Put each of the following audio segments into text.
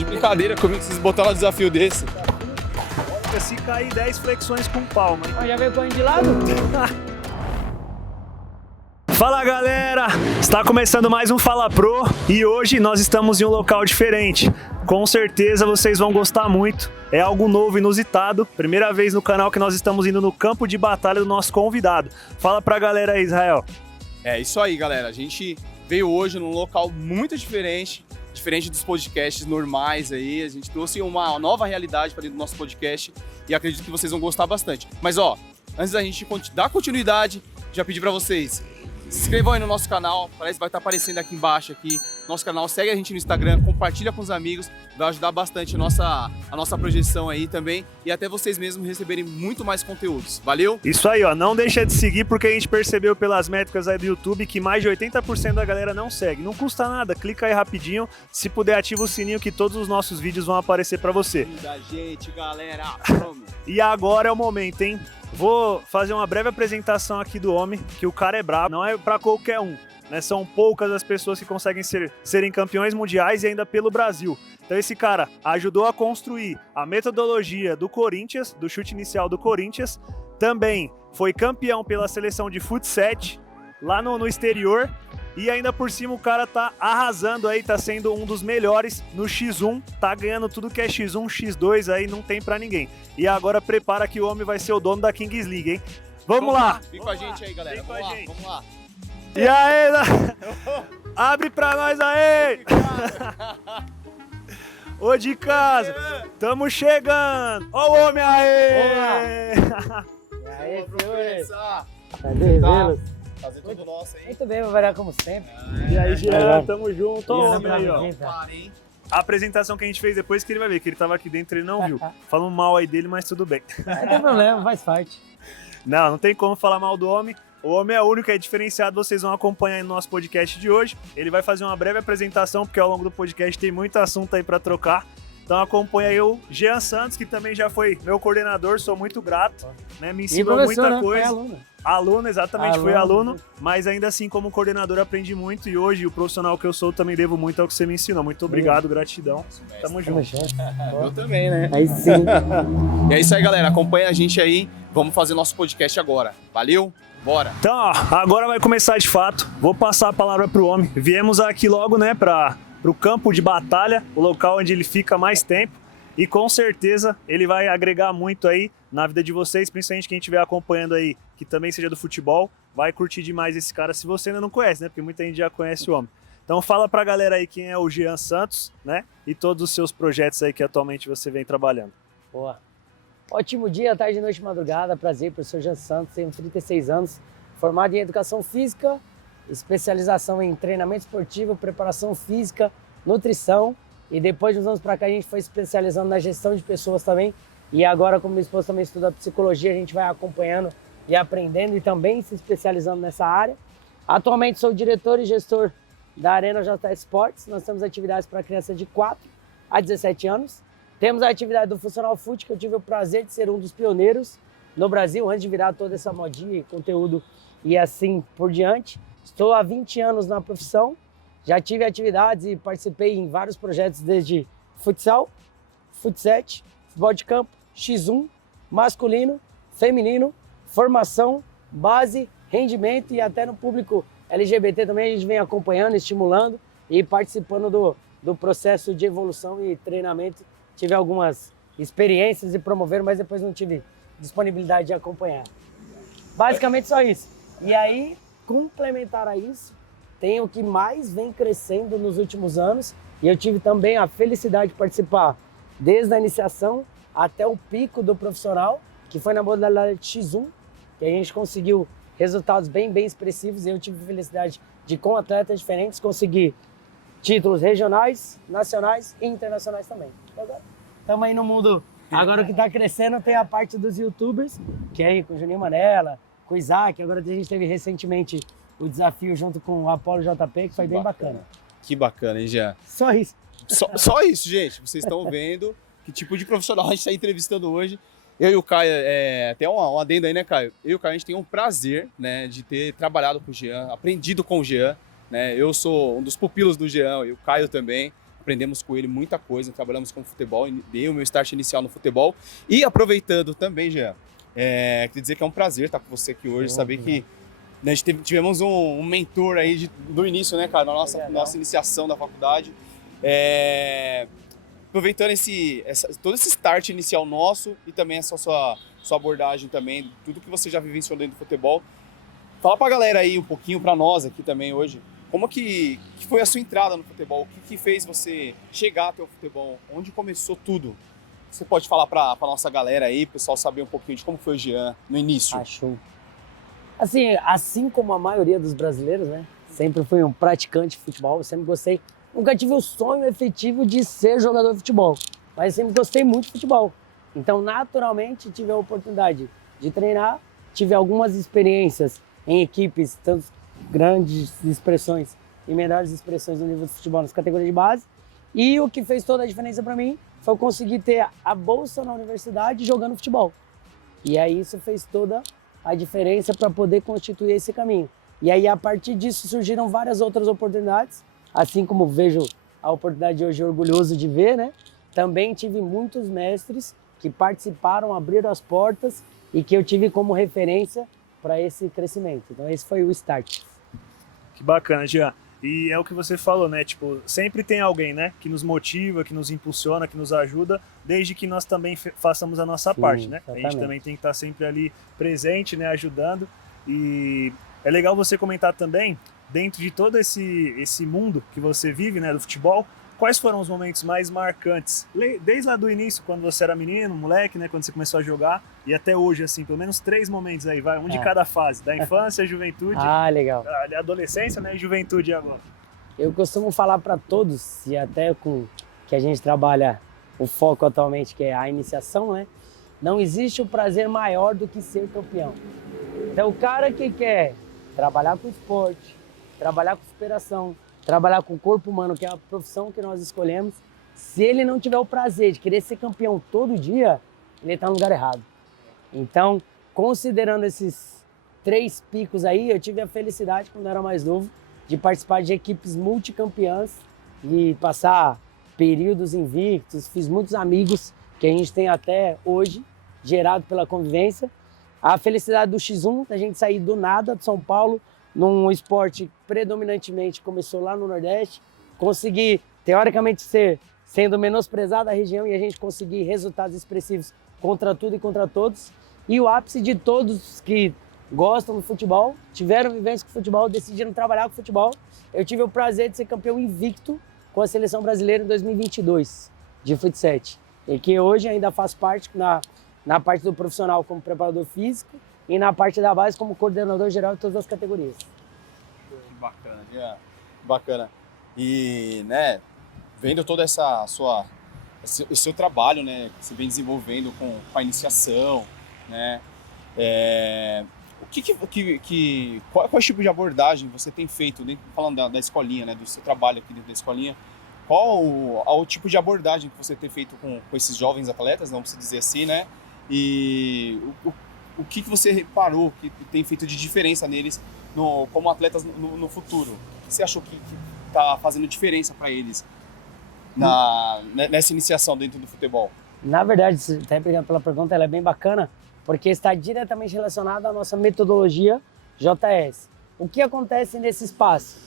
de brincadeira comigo, vocês botaram um desafio desse. Olha, se cair 10 flexões com palma, hein? Já veio correndo de lado? Fala galera, está começando mais um Fala Pro e hoje nós estamos em um local diferente. Com certeza vocês vão gostar muito, é algo novo, inusitado. Primeira vez no canal que nós estamos indo no campo de batalha do nosso convidado. Fala pra galera aí, Israel. É isso aí, galera. A gente veio hoje num local muito diferente dos podcasts normais aí. A gente trouxe uma nova realidade para dentro do nosso podcast e acredito que vocês vão gostar bastante. Mas ó, antes da gente dar continuidade, já pedi para vocês, se inscrevam aí no nosso canal, vai estar aparecendo aqui embaixo aqui, nosso canal, segue a gente no Instagram, compartilha com os amigos, vai ajudar bastante a nossa projeção aí também e até vocês mesmos receberem muito mais conteúdos. Valeu? Isso aí, ó, não deixa de seguir porque a gente percebeu pelas métricas aí do YouTube que mais de 80% da galera não segue. Não custa nada, clica aí rapidinho, se puder ativa o sininho que todos os nossos vídeos vão aparecer pra você. Da gente, galera. E agora é o momento, hein? Vou fazer uma breve apresentação aqui do homem, que o cara é brabo, não é pra qualquer um, né? São poucas as pessoas que conseguem serem campeões mundiais e ainda pelo Brasil. Então esse cara ajudou a construir a metodologia do Corinthians, do chute inicial do Corinthians, também foi campeão pela seleção de futsal lá no exterior, e ainda por cima o cara tá arrasando aí, tá sendo um dos melhores no X1, tá ganhando tudo que é X1, X2 aí, não tem pra ninguém. E agora prepara que o homem vai ser o dono da Kings League, hein? Vamos lá! Vem com a gente aí, galera. Vamos lá. E aí, abre pra nós aí! Ô de casa, tamo chegando! Ó o homem aí! E aí, senhores? Tá. Cadê Velos? Fazer tudo nosso aí. Muito bem, vou variar como sempre. E aí, Jean, tamo junto, ó o E homem aí, ó. Parem. A apresentação que a gente fez depois que ele vai ver, que ele tava aqui dentro e ele não viu. Falando mal aí dele, mas tudo bem. Não tem problema, faz parte. Não tem como falar mal do homem. O homem é único, é diferenciado, vocês vão acompanhar aí no nosso podcast de hoje. Ele vai fazer uma breve apresentação, porque ao longo do podcast tem muito assunto aí pra trocar. Então acompanha aí o Jean Santos, que também já foi meu coordenador, sou muito grato, né? Me ensinou muita né? coisa. Foi aluno. Aluno, exatamente, fui Aluno. aluno, mas ainda assim como coordenador aprendi muito e hoje o profissional que eu sou também devo muito ao que você me ensinou. Muito obrigado, gratidão. Tamo junto. Eu também, né? Aí sim. E é isso aí, galera. Acompanha a gente aí. Vamos fazer nosso podcast agora. Valeu? Bora. Então, ó, agora vai começar de fato. Vou passar a palavra pro homem. Viemos aqui logo, né, pro campo de batalha, o local onde ele fica mais tempo. E com certeza ele vai agregar muito aí na vida de vocês, principalmente quem estiver acompanhando aí, que também seja do futebol, vai curtir demais esse cara se você ainda não conhece, né? Porque muita gente já conhece o homem. Então fala pra galera aí quem é o Jean Santos, né? E todos os seus projetos aí que atualmente você vem trabalhando. Boa. Ótimo dia, tarde, noite, madrugada. Prazer, professor Jean Santos, tenho 36 anos, formado em Educação Física, especialização em treinamento esportivo, preparação física, nutrição. E depois de uns anos para cá a gente foi especializando na gestão de pessoas também. E agora, como minha esposa também estuda psicologia, a gente vai acompanhando e aprendendo e também se especializando nessa área. Atualmente sou diretor e gestor da Arena JS Sports. Nós temos atividades para crianças de 4 a 17 anos. Temos a atividade do Funcional Foot, que eu tive o prazer de ser um dos pioneiros no Brasil, antes de virar toda essa modinha e conteúdo e assim por diante. Estou há 20 anos na profissão. Já tive atividades e participei em vários projetos desde futsal, futsal, futebol de campo, X1, masculino, feminino, formação, base, rendimento e até no público LGBT também a gente vem acompanhando, estimulando e participando do processo de evolução e treinamento. Tive algumas experiências de promover, mas depois não tive disponibilidade de acompanhar. Basicamente só isso. E aí, complementar a isso, tem o que mais vem crescendo nos últimos anos e eu tive também a felicidade de participar desde a iniciação até o pico do profissional, que foi na modalidade X1, que a gente conseguiu resultados bem expressivos e eu tive a felicidade de, com atletas diferentes, conseguir títulos regionais, nacionais e internacionais também. Agora, estamos aí no mundo, agora o que está crescendo tem a parte dos youtubers, que é aí com o Juninho Manela, com o Isaac, agora a gente teve recentemente o desafio junto com o Apolo JP, que foi bem bacana. Que bacana, hein, Jean? Só isso. Só isso, gente. Vocês estão vendo que tipo de profissional a gente está entrevistando hoje. Eu e o Caio, até um adendo aí, né, Caio? Eu e o Caio, a gente tem um prazer, né, de ter trabalhado com o Jean, aprendido com o Jean, né? Eu sou um dos pupilos do Jean e o Caio também. aprendemos com ele muita coisa, trabalhamos com futebol, dei o meu start inicial no futebol. E aproveitando também, Jean, queria dizer que é um prazer estar com você aqui hoje, saber que a gente tivemos um mentor aí do início, né, cara, na nossa iniciação da faculdade. Aproveitando todo esse start inicial nosso e também essa sua abordagem também, tudo que você já vivenciou dentro do futebol. Fala pra galera aí um pouquinho, pra nós aqui também hoje, como que foi a sua entrada no futebol? O que fez você chegar até o futebol? Onde começou tudo? Você pode falar pra nossa galera aí, pro pessoal saber um pouquinho de como foi o Jean no início? Acho. Assim como a maioria dos brasileiros, né? Sempre fui um praticante de futebol, sempre gostei. Nunca tive o sonho efetivo de ser jogador de futebol, mas sempre gostei muito de futebol. Então, naturalmente, tive a oportunidade de treinar, tive algumas experiências em equipes, tanto grandes expressões e menores expressões no nível de futebol nas categorias de base. E o que fez toda a diferença para mim foi conseguir ter a bolsa na universidade jogando futebol. E aí isso fez toda a diferença para poder constituir esse caminho. E aí, a partir disso, surgiram várias outras oportunidades, assim como vejo a oportunidade de hoje orgulhoso de ver, né? Também tive muitos mestres que participaram, abriram as portas e que eu tive como referência para esse crescimento. Então esse foi o start. Que bacana, Jean. E é o que você falou, né? Tipo, sempre tem alguém, né, que nos motiva, que nos impulsiona, que nos ajuda, desde que nós também façamos a nossa parte, né? Exatamente. A gente também tem que estar sempre ali presente, né, ajudando. E é legal você comentar também, dentro de todo esse mundo que você vive, né, do futebol, quais foram os momentos mais marcantes? Desde lá do início, quando você era menino, moleque, né, quando você começou a jogar, e até hoje, assim, pelo menos 3 momentos aí, vai, um de cada fase, da infância, juventude, Legal. a adolescência, né, e juventude agora. Eu costumo falar para todos, e até com que a gente trabalha o foco atualmente, que é a iniciação, né? Não existe o prazer maior do que ser campeão. Então, o cara que quer trabalhar com esporte, trabalhar com superação, trabalhar com o corpo humano, que é a profissão que nós escolhemos, se ele não tiver o prazer de querer ser campeão todo dia, ele está no lugar errado. Então, considerando esses 3 picos aí, eu tive a felicidade, quando eu era mais novo, de participar de equipes multicampeãs e passar períodos invictos, fiz muitos amigos que a gente tem até hoje, gerado pela convivência. A felicidade do X1, da gente sair do nada de São Paulo, num esporte predominantemente começou lá no Nordeste, conseguir, teoricamente, sendo menosprezada a região e a gente conseguir resultados expressivos contra tudo e contra todos. E o ápice de todos que gostam do futebol, tiveram vivência com futebol, decidiram trabalhar com futebol. Eu tive o prazer de ser campeão invicto com a seleção brasileira em 2022, de futsal. E que hoje ainda faz parte na parte do profissional como preparador físico e na parte da base como coordenador geral de todas as categorias. Que bacana, Jean. Bacana. E, né, vendo toda esse seu trabalho, né, que você vem desenvolvendo com a iniciação, né, qual tipo de abordagem você tem feito, falando da escolinha, né, do seu trabalho aqui dentro da escolinha, qual o tipo de abordagem que você tem feito com esses jovens atletas, não precisa dizer assim, né, e o que você reparou que tem feito de diferença neles como atletas no futuro? O que você achou que está fazendo diferença para eles nessa iniciação dentro do futebol? Na verdade, até obrigado pela pergunta, ela é bem bacana, porque está diretamente relacionada à nossa metodologia JS. O que acontece nesse espaço?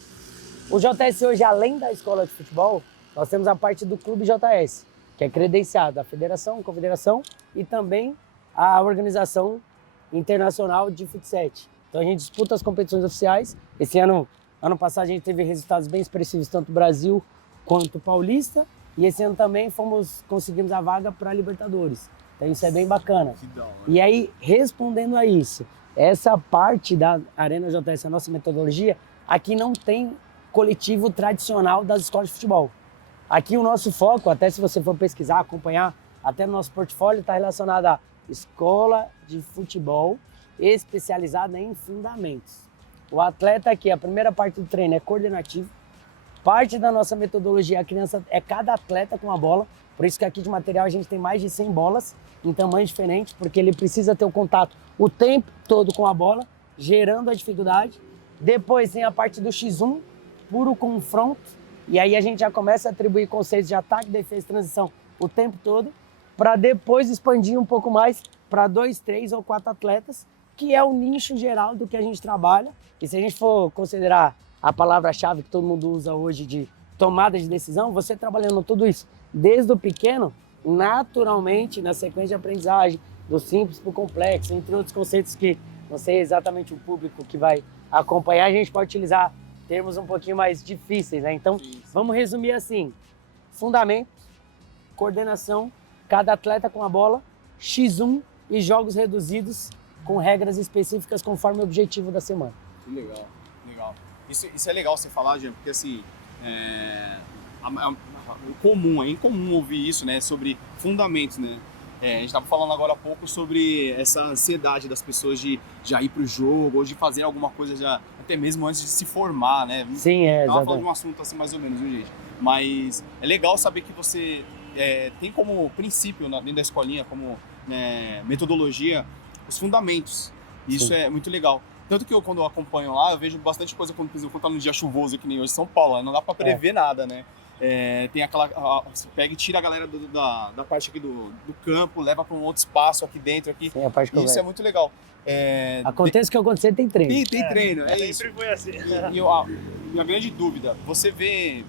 O JS hoje, além da escola de futebol, nós temos a parte do Clube JS, que é credenciado à Federação, Confederação e também à Organização Internacional de Futsal. Então a gente disputa as competições oficiais. Esse ano passado a gente teve resultados bem expressivos, tanto Brasil quanto Paulista, e esse ano também conseguimos a vaga para a Libertadores. Então isso é bem bacana. E aí, respondendo a isso, essa parte da Arena JS, a nossa metodologia, aqui não tem coletivo tradicional das escolas de futebol. Aqui o nosso foco, até se você for pesquisar, acompanhar, até no nosso portfólio, está relacionado à escola de futebol especializada em fundamentos. O atleta aqui, a primeira parte do treino é coordenativo. Parte da nossa metodologia, a criança é cada atleta com uma bola. Por isso que aqui de material a gente tem mais de 100 bolas em tamanhos diferentes, porque ele precisa ter o contato o tempo todo com a bola, gerando a dificuldade. Depois tem a parte do X1, puro confronto, E aí a gente já começa a atribuir conceitos de ataque, defesa e transição o tempo todo, para depois expandir um pouco mais para 2, 3 ou 4 atletas, que é o nicho geral do que a gente trabalha. E se a gente for considerar a palavra-chave que todo mundo usa hoje de tomada de decisão, você trabalhando tudo isso desde o pequeno, naturalmente, na sequência de aprendizagem, do simples para o complexo, entre outros conceitos que não sei exatamente o público que vai acompanhar, a gente pode utilizar termos um pouquinho mais difíceis, né? Então, vamos resumir assim: fundamentos, coordenação, cada atleta com a bola, X1 e jogos reduzidos com regras específicas conforme o objetivo da semana. Legal, legal. Isso é legal você falar, Jean, porque assim, é incomum ouvir isso, né, sobre fundamentos, né? A gente estava falando agora há pouco sobre essa ansiedade das pessoas de já ir pro jogo, ou de fazer alguma coisa já, até mesmo antes de se formar, né? Sim, Tava falando de um assunto assim mais ou menos, viu, gente? Mas é legal saber que você tem como princípio dentro da escolinha, como metodologia, os fundamentos. Isso Sim. É muito legal. Tanto que quando eu acompanho lá, eu vejo bastante coisa quando tá num dia chuvoso, que nem hoje em São Paulo, não dá pra prever nada, né? Tem aquela... Você pega e tira a galera da parte aqui do campo, leva para um outro espaço aqui dentro. Aqui. Sim, a parte que isso é muito legal. Aconteça o que acontecer, tem treino. Tem treino, é isso. Sempre foi assim. Minha grande dúvida, você vê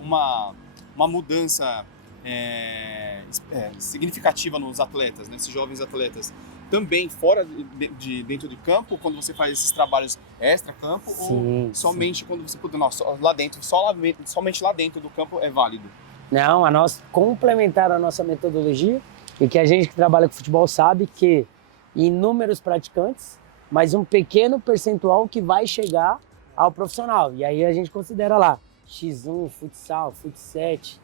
uma mudança significativa nos atletas, nesses jovens atletas, também fora dentro de campo, quando você faz esses trabalhos extra-campo, ou somente quando você puder, lá dentro, somente lá dentro do campo é válido? Não, complementar a nossa metodologia, e que a gente que trabalha com futebol sabe que inúmeros praticantes, mas um pequeno percentual que vai chegar ao profissional. E aí a gente considera lá X1, futsal, fut7,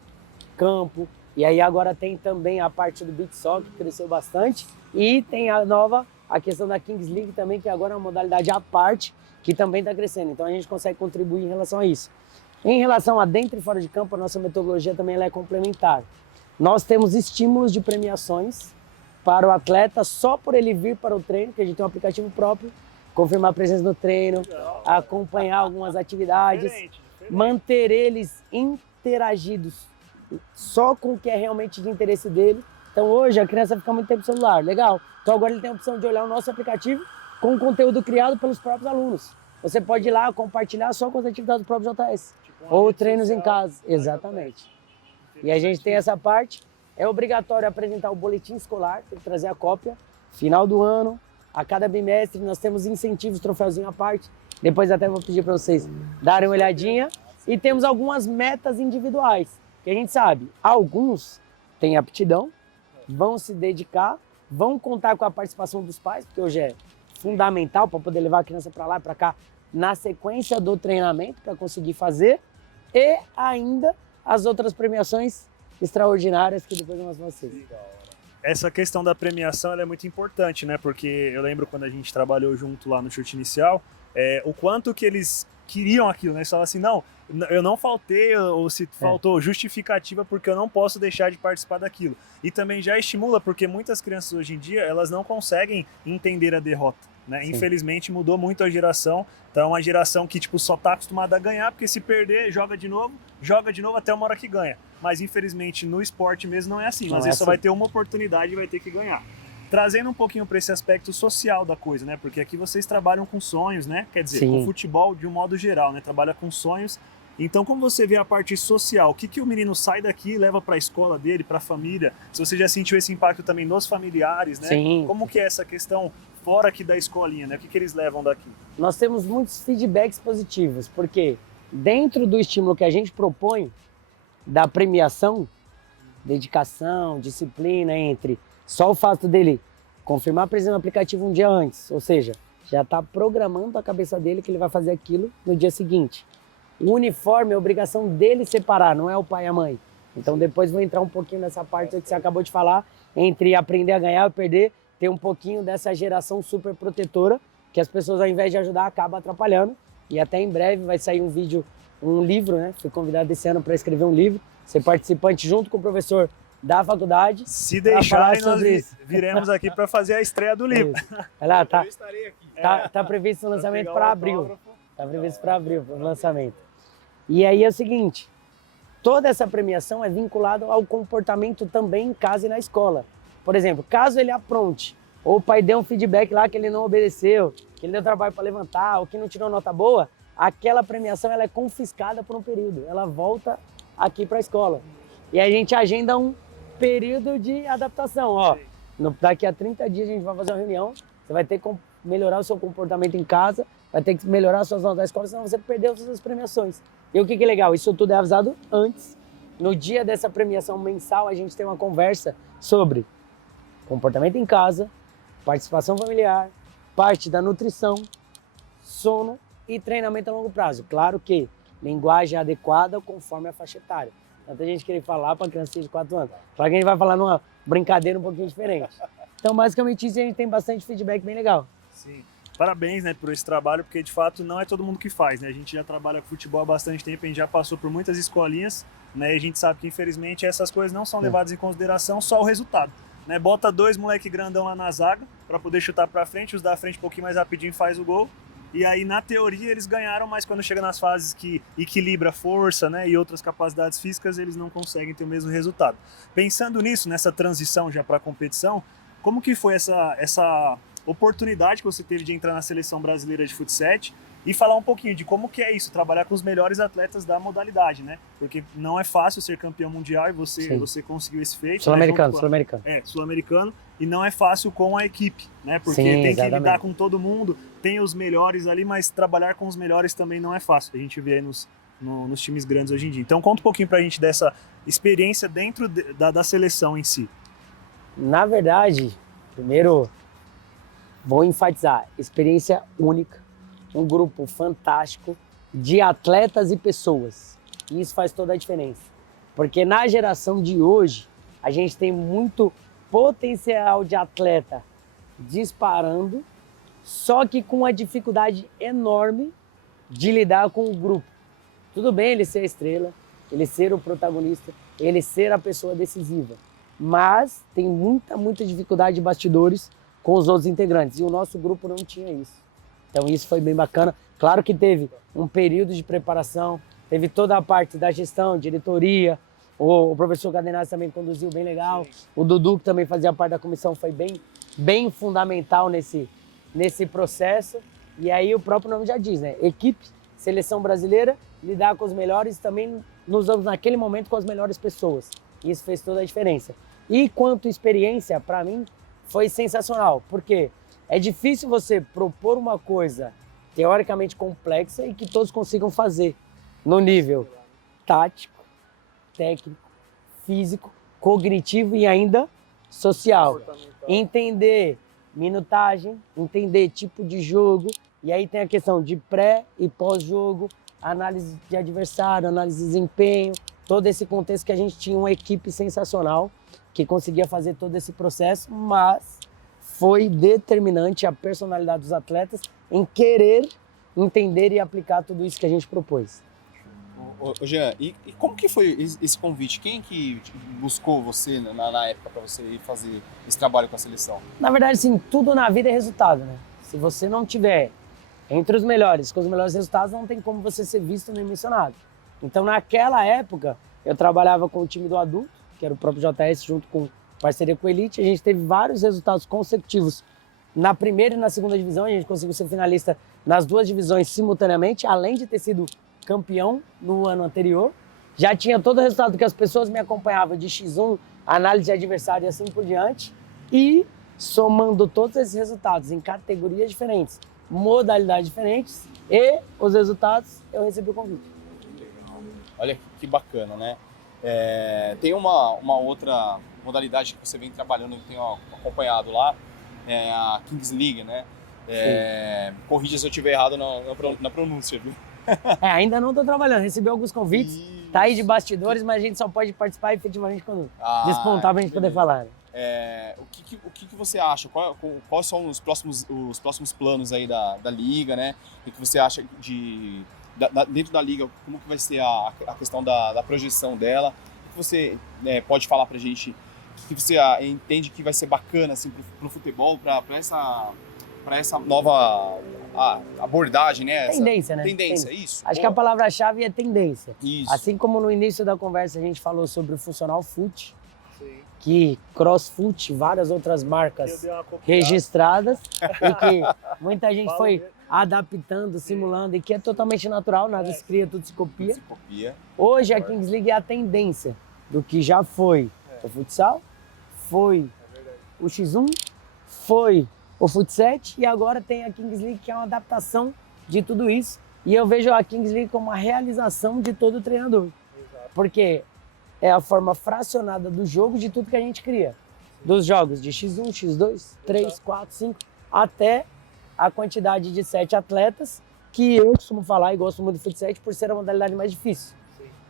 campo. E aí agora tem também a parte do beach soccer, que cresceu bastante. E tem a questão da Kings League também, que agora é uma modalidade à parte, que também está crescendo. Então a gente consegue contribuir em relação a isso. Em relação a dentro e fora de campo, a nossa metodologia também ela é complementar. Nós temos estímulos de premiações para o atleta só por ele vir para o treino, que a gente tem um aplicativo próprio, confirmar a presença no treino, acompanhar algumas atividades, manter eles interagidos só com o que é realmente de interesse dele. Então hoje a criança fica muito tempo no celular, legal. Então agora ele tem a opção de olhar o nosso aplicativo com conteúdo criado pelos próprios alunos. Você pode ir lá compartilhar só com as atividades do próprio JS. Ou treinos em casa, exatamente. E a gente tem essa parte, é obrigatório apresentar o boletim escolar, tem que trazer a cópia, final do ano, a cada bimestre nós temos incentivos, troféuzinho à parte, depois até vou pedir para vocês darem uma olhadinha, e temos algumas metas individuais, que a gente sabe, alguns têm aptidão, vão se dedicar, vão contar com a participação dos pais, porque hoje é fundamental para poder levar a criança para lá e para cá, na sequência do treinamento, para conseguir fazer, e ainda as outras premiações extraordinárias que depois nós vamos fazer. Essa questão da premiação ela é muito importante, né? Porque eu lembro quando a gente trabalhou junto lá no chute inicial, o quanto que eles queriam aquilo, né? Eles falavam assim, não, eu não faltei, ou se faltou justificativa porque eu não posso deixar de participar daquilo. E também já estimula, porque muitas crianças hoje em dia, elas não conseguem entender a derrota, né? Infelizmente mudou muito a geração, então é uma geração que tipo, só está acostumada a ganhar, porque se perder, joga de novo até uma hora que ganha. Mas infelizmente no esporte mesmo não é assim, às vezes só vai ter uma oportunidade e vai ter que ganhar. Trazendo um pouquinho para esse aspecto social da coisa, né? Porque aqui vocês trabalham com sonhos, né? Quer dizer, o futebol de um modo geral, né? Trabalha com sonhos. Então, como você vê a parte social, o que o menino sai daqui e leva para a escola dele, para a família? Se você já sentiu esse impacto também nos familiares, né? Sim. Como que é essa questão fora aqui da escolinha, né? O que eles levam daqui? Nós temos muitos feedbacks positivos, porque dentro do estímulo que a gente propõe, da premiação, dedicação, disciplina, entre só o fato dele confirmar a presença no aplicativo um dia antes, ou seja, já está programando a cabeça dele que ele vai fazer aquilo no dia seguinte. O uniforme é obrigação dele separar, não é o pai e a mãe. Então depois vou entrar um pouquinho nessa parte que você acabou de falar, entre aprender a ganhar e perder, ter um pouquinho dessa geração super protetora, que as pessoas ao invés de ajudar, acabam atrapalhando. E até em breve vai sair um livro, né? Fui convidado esse ano para escrever um livro, ser participante junto com o professor da faculdade. Se deixarem, nós viremos aqui para fazer a estreia do livro. Olha lá, tá previsto o lançamento para abril. Está previsto para abril, para o lançamento. E aí é o seguinte, toda essa premiação é vinculada ao comportamento também em casa e na escola. Por exemplo, caso ele apronte, ou o pai deu um feedback lá que ele não obedeceu, que ele deu trabalho para levantar, ou que não tirou nota boa, aquela premiação ela é confiscada por um período, ela volta aqui para a escola. E a gente agenda um período de adaptação. Ó, daqui a 30 dias a gente vai fazer uma reunião, você vai ter que melhorar o seu comportamento em casa, vai ter que melhorar as suas notas da escola, senão você perdeu as suas premiações. E o que é legal? Isso tudo é avisado antes. No dia dessa premiação mensal, a gente tem uma conversa sobre comportamento em casa, participação familiar, parte da nutrição, sono e treinamento a longo prazo. Claro que linguagem adequada conforme a faixa etária. Tanta gente querer falar para criança de 4 anos. Claro que a gente vai falar numa brincadeira um pouquinho diferente. Então, basicamente, isso a gente tem bastante feedback bem legal. Sim. Parabéns, né, por esse trabalho, porque de fato não é todo mundo que faz, né? A gente já trabalha com futebol há bastante tempo, a gente já passou por muitas escolinhas, né? E a gente sabe que infelizmente essas coisas não são levadas em consideração, só o resultado, né? Bota 2 moleque grandão lá na zaga para poder chutar para frente, os da frente um pouquinho mais rapidinho faz o gol. E aí na teoria eles ganharam, mas quando chega nas fases que equilibra força, né, e outras capacidades físicas, eles não conseguem ter o mesmo resultado. Pensando nisso, nessa transição já para a competição, como que foi essa oportunidade que você teve de entrar na seleção brasileira de futsal e falar um pouquinho de como que é isso, trabalhar com os melhores atletas da modalidade, né? Porque não é fácil ser campeão mundial e você conseguiu esse feito. Sul-americano, né? sul-americano. Sul-americano, e não é fácil com a equipe, né? Porque Sim, tem exatamente. que lidar com todo mundo, tem os melhores ali, mas trabalhar com os melhores também não é fácil. A gente vê aí nos times grandes hoje em dia. Então conta um pouquinho pra gente dessa experiência dentro da seleção em si. Na verdade, primeiro, vou enfatizar, experiência única, um grupo fantástico de atletas e pessoas. E isso faz toda a diferença. Porque na geração de hoje, a gente tem muito potencial de atleta disparando, só que com uma dificuldade enorme de lidar com o grupo. Tudo bem ele ser a estrela, ele ser o protagonista, ele ser a pessoa decisiva, mas tem muita dificuldade de bastidores com os outros integrantes, e o nosso grupo não tinha isso. Então isso foi bem bacana. Claro que teve um período de preparação, teve toda a parte da gestão, diretoria, o professor Cadenazzi também conduziu bem legal, o Dudu, que também fazia parte da comissão, foi bem fundamental nesse processo. E aí o próprio nome já diz, né? Equipe, seleção brasileira, lidar com os melhores, também nos usamos naquele momento com as melhores pessoas. Isso fez toda a diferença. E quanto experiência, para mim, foi sensacional, porque é difícil você propor uma coisa teoricamente complexa e que todos consigam fazer no nível tático, técnico, físico, cognitivo e ainda social. Entender minutagem, entender tipo de jogo, e aí tem a questão de pré e pós-jogo, análise de adversário, análise de desempenho, todo esse contexto que a gente tinha uma equipe sensacional que conseguia fazer todo esse processo, mas foi determinante a personalidade dos atletas em querer entender e aplicar tudo isso que a gente propôs. Ô Jean, e como que foi esse convite? Quem que buscou você na época para você ir fazer esse trabalho com a seleção? Na verdade, sim, tudo na vida é resultado, né? Se você não tiver entre os melhores, com os melhores resultados, não tem como você ser visto nem mencionado. Então, naquela época, eu trabalhava com o time do adulto, que era o próprio JS, junto com parceria com o Elite. A gente teve vários resultados consecutivos na primeira e na segunda divisão. A gente conseguiu ser finalista nas 2 divisões simultaneamente, além de ter sido campeão no ano anterior. Já tinha todo o resultado que as pessoas me acompanhavam de X1, análise de adversário e assim por diante. E somando todos esses resultados em categorias diferentes, modalidades diferentes e os resultados, eu recebi o convite. Olha que bacana, né? Tem uma outra modalidade que você vem trabalhando, que tem acompanhado lá, a Kings League, né? Corrija se eu estiver errado na pronúncia, viu? Ainda não estou trabalhando, recebi alguns convites, tá aí de bastidores, mas a gente só pode participar efetivamente quando despontar pra gente poder falar. Né? O que você acha? Quais são os próximos planos aí da liga, né? O que você acha dentro da liga, como que vai ser a questão da projeção dela? O que você pode falar pra gente? O que você entende que vai ser bacana assim, pro futebol, para para essa nova abordagem, né? Tendência, né? Tendência, isso. Acho que a palavra-chave é tendência. Isso. Assim como no início da conversa a gente falou sobre o funcional foot, Sim. que CrossFoot, várias outras marcas Eu dei uma copiada. registradas e que muita gente Fala foi mesmo. adaptando, simulando e que é totalmente natural, nada se cria, tudo se copia. Se copia. Hoje a Kings League é a tendência do que já foi o futsal, foi o X1, foi o Fut7 e agora tem a Kings League, que é uma adaptação de tudo isso. E eu vejo a Kings League como uma realização de todo treinador. Porque é a forma fracionada do jogo de tudo que a gente cria. Dos jogos de X1, X2, 3, 4, 5, até a quantidade de 7 atletas, que eu costumo falar e gosto muito do Fut7 por ser a modalidade mais difícil.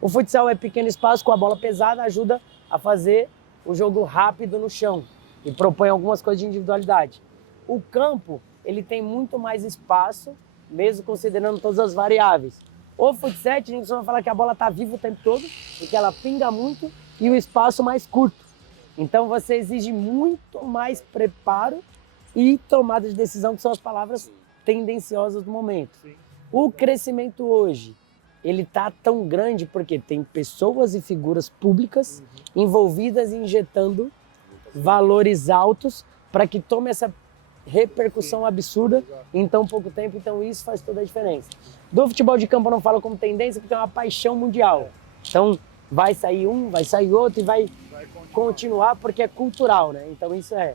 O futsal é pequeno espaço com a bola pesada, ajuda a fazer o jogo rápido no chão e propõe algumas coisas de individualidade. O campo, ele tem muito mais espaço, mesmo considerando todas as variáveis. O Fut7, a gente costuma falar que a bola está viva o tempo todo, porque ela pinga muito e o espaço mais curto. Então você exige muito mais preparo e tomada de decisão, que são as palavras tendenciosas do momento. O crescimento hoje, ele está tão grande porque tem pessoas e figuras públicas envolvidas e injetando valores altos para que tome essa repercussão absurda em tão pouco tempo. Então isso faz toda a diferença. Do futebol de campo eu não falo como tendência porque é uma paixão mundial. Então vai sair um, vai sair outro e vai continuar porque é cultural, né? Então isso é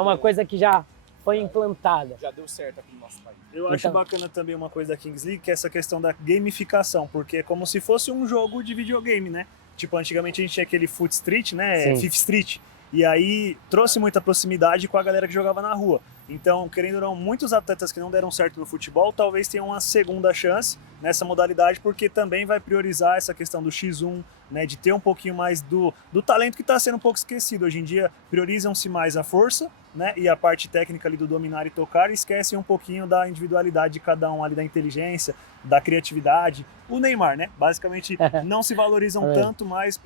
uma coisa que já foi implantada. Já deu certo aqui no nosso país. Eu acho bacana também uma coisa da Kings League, que é essa questão da gamificação, porque é como se fosse um jogo de videogame, né? Tipo, antigamente a gente tinha aquele Foot Street, né? Sim. Fifth Street. E aí trouxe muita proximidade com a galera que jogava na rua. Então, querendo ou não, muitos atletas que não deram certo no futebol talvez tenham uma segunda chance nessa modalidade, porque também vai priorizar essa questão do X1, né, de ter um pouquinho mais do talento que está sendo um pouco esquecido. Hoje em dia, priorizam-se mais a força, né, e a parte técnica ali do dominar e tocar, e esquecem um pouquinho da individualidade de cada um ali, da inteligência, da criatividade. O Neymar, né, basicamente não se valorizam tanto mais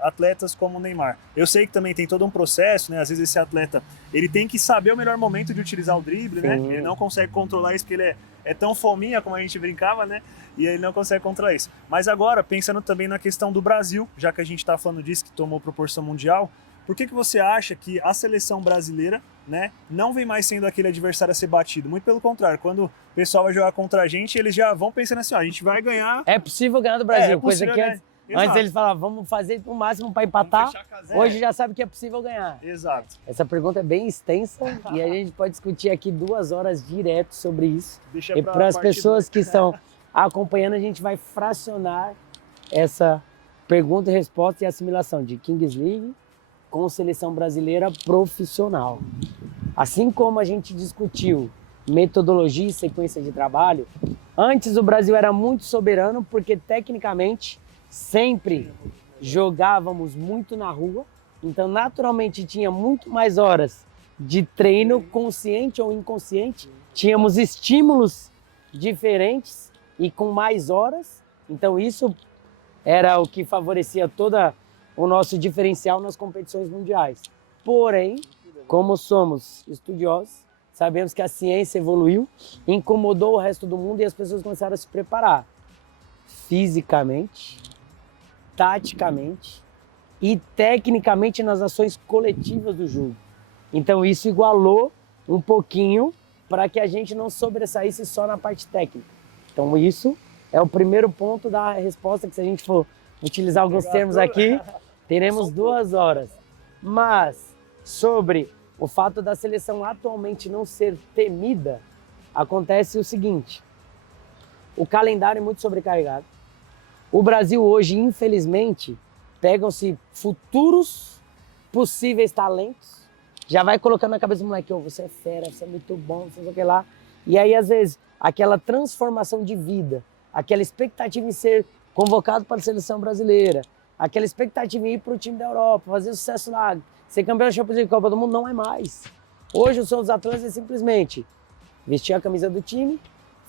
atletas como o Neymar. Eu sei que também tem todo um processo, né, às vezes esse atleta, ele tem que saber o melhor momento de utilizar o drible, né, ele não consegue controlar isso porque ele é tão fominha, como a gente brincava, né, e ele não consegue controlar isso. Mas agora, pensando também na questão do Brasil, já que a gente está falando disso, que tomou proporção mundial, por que você acha que a seleção brasileira, né, não vem mais sendo aquele adversário a ser batido? Muito pelo contrário, quando o pessoal vai jogar contra a gente, eles já vão pensando assim, ó, a gente vai ganhar. É possível ganhar do Brasil, É possível, coisa que né? antes eles falavam, vamos fazer o máximo para empatar, Vamos fechar a casinha. hoje já sabe que é possível ganhar. Exato. Essa pergunta é bem extensa e a gente pode discutir aqui 2 horas direto sobre isso. Deixa E pra para as parte pessoas dois. que estão acompanhando, a gente vai fracionar essa pergunta e resposta e assimilação de Kings League com seleção brasileira profissional. Assim como a gente discutiu metodologia e sequência de trabalho, antes o Brasil era muito soberano porque tecnicamente sempre jogávamos muito na rua, então naturalmente tinha muito mais horas de treino, consciente ou inconsciente, tínhamos estímulos diferentes e com mais horas, então isso era o que favorecia toda o nosso diferencial nas competições mundiais. Porém, como somos estudiosos, sabemos que a ciência evoluiu, incomodou o resto do mundo e as pessoas começaram a se preparar fisicamente, taticamente e tecnicamente nas ações coletivas do jogo. Então isso igualou um pouquinho para que a gente não sobressaísse só na parte técnica. Então isso é o primeiro ponto da resposta, que se a gente for utilizar alguns termos aqui, teremos 2 horas. Mas sobre o fato da seleção atualmente não ser temida, acontece o seguinte: o calendário é muito sobrecarregado. O Brasil hoje, infelizmente, pegam-se futuros possíveis talentos, já vai colocando na cabeça do moleque, você é fera, você é muito bom, você não sei o que lá. E aí, às vezes, aquela transformação de vida, aquela expectativa em ser convocado para a seleção brasileira, aquela expectativa em ir para o time da Europa, fazer sucesso lá, ser campeão da Champions League, Copa do Mundo, não é mais. Hoje o sonho dos atletas é simplesmente vestir a camisa do time,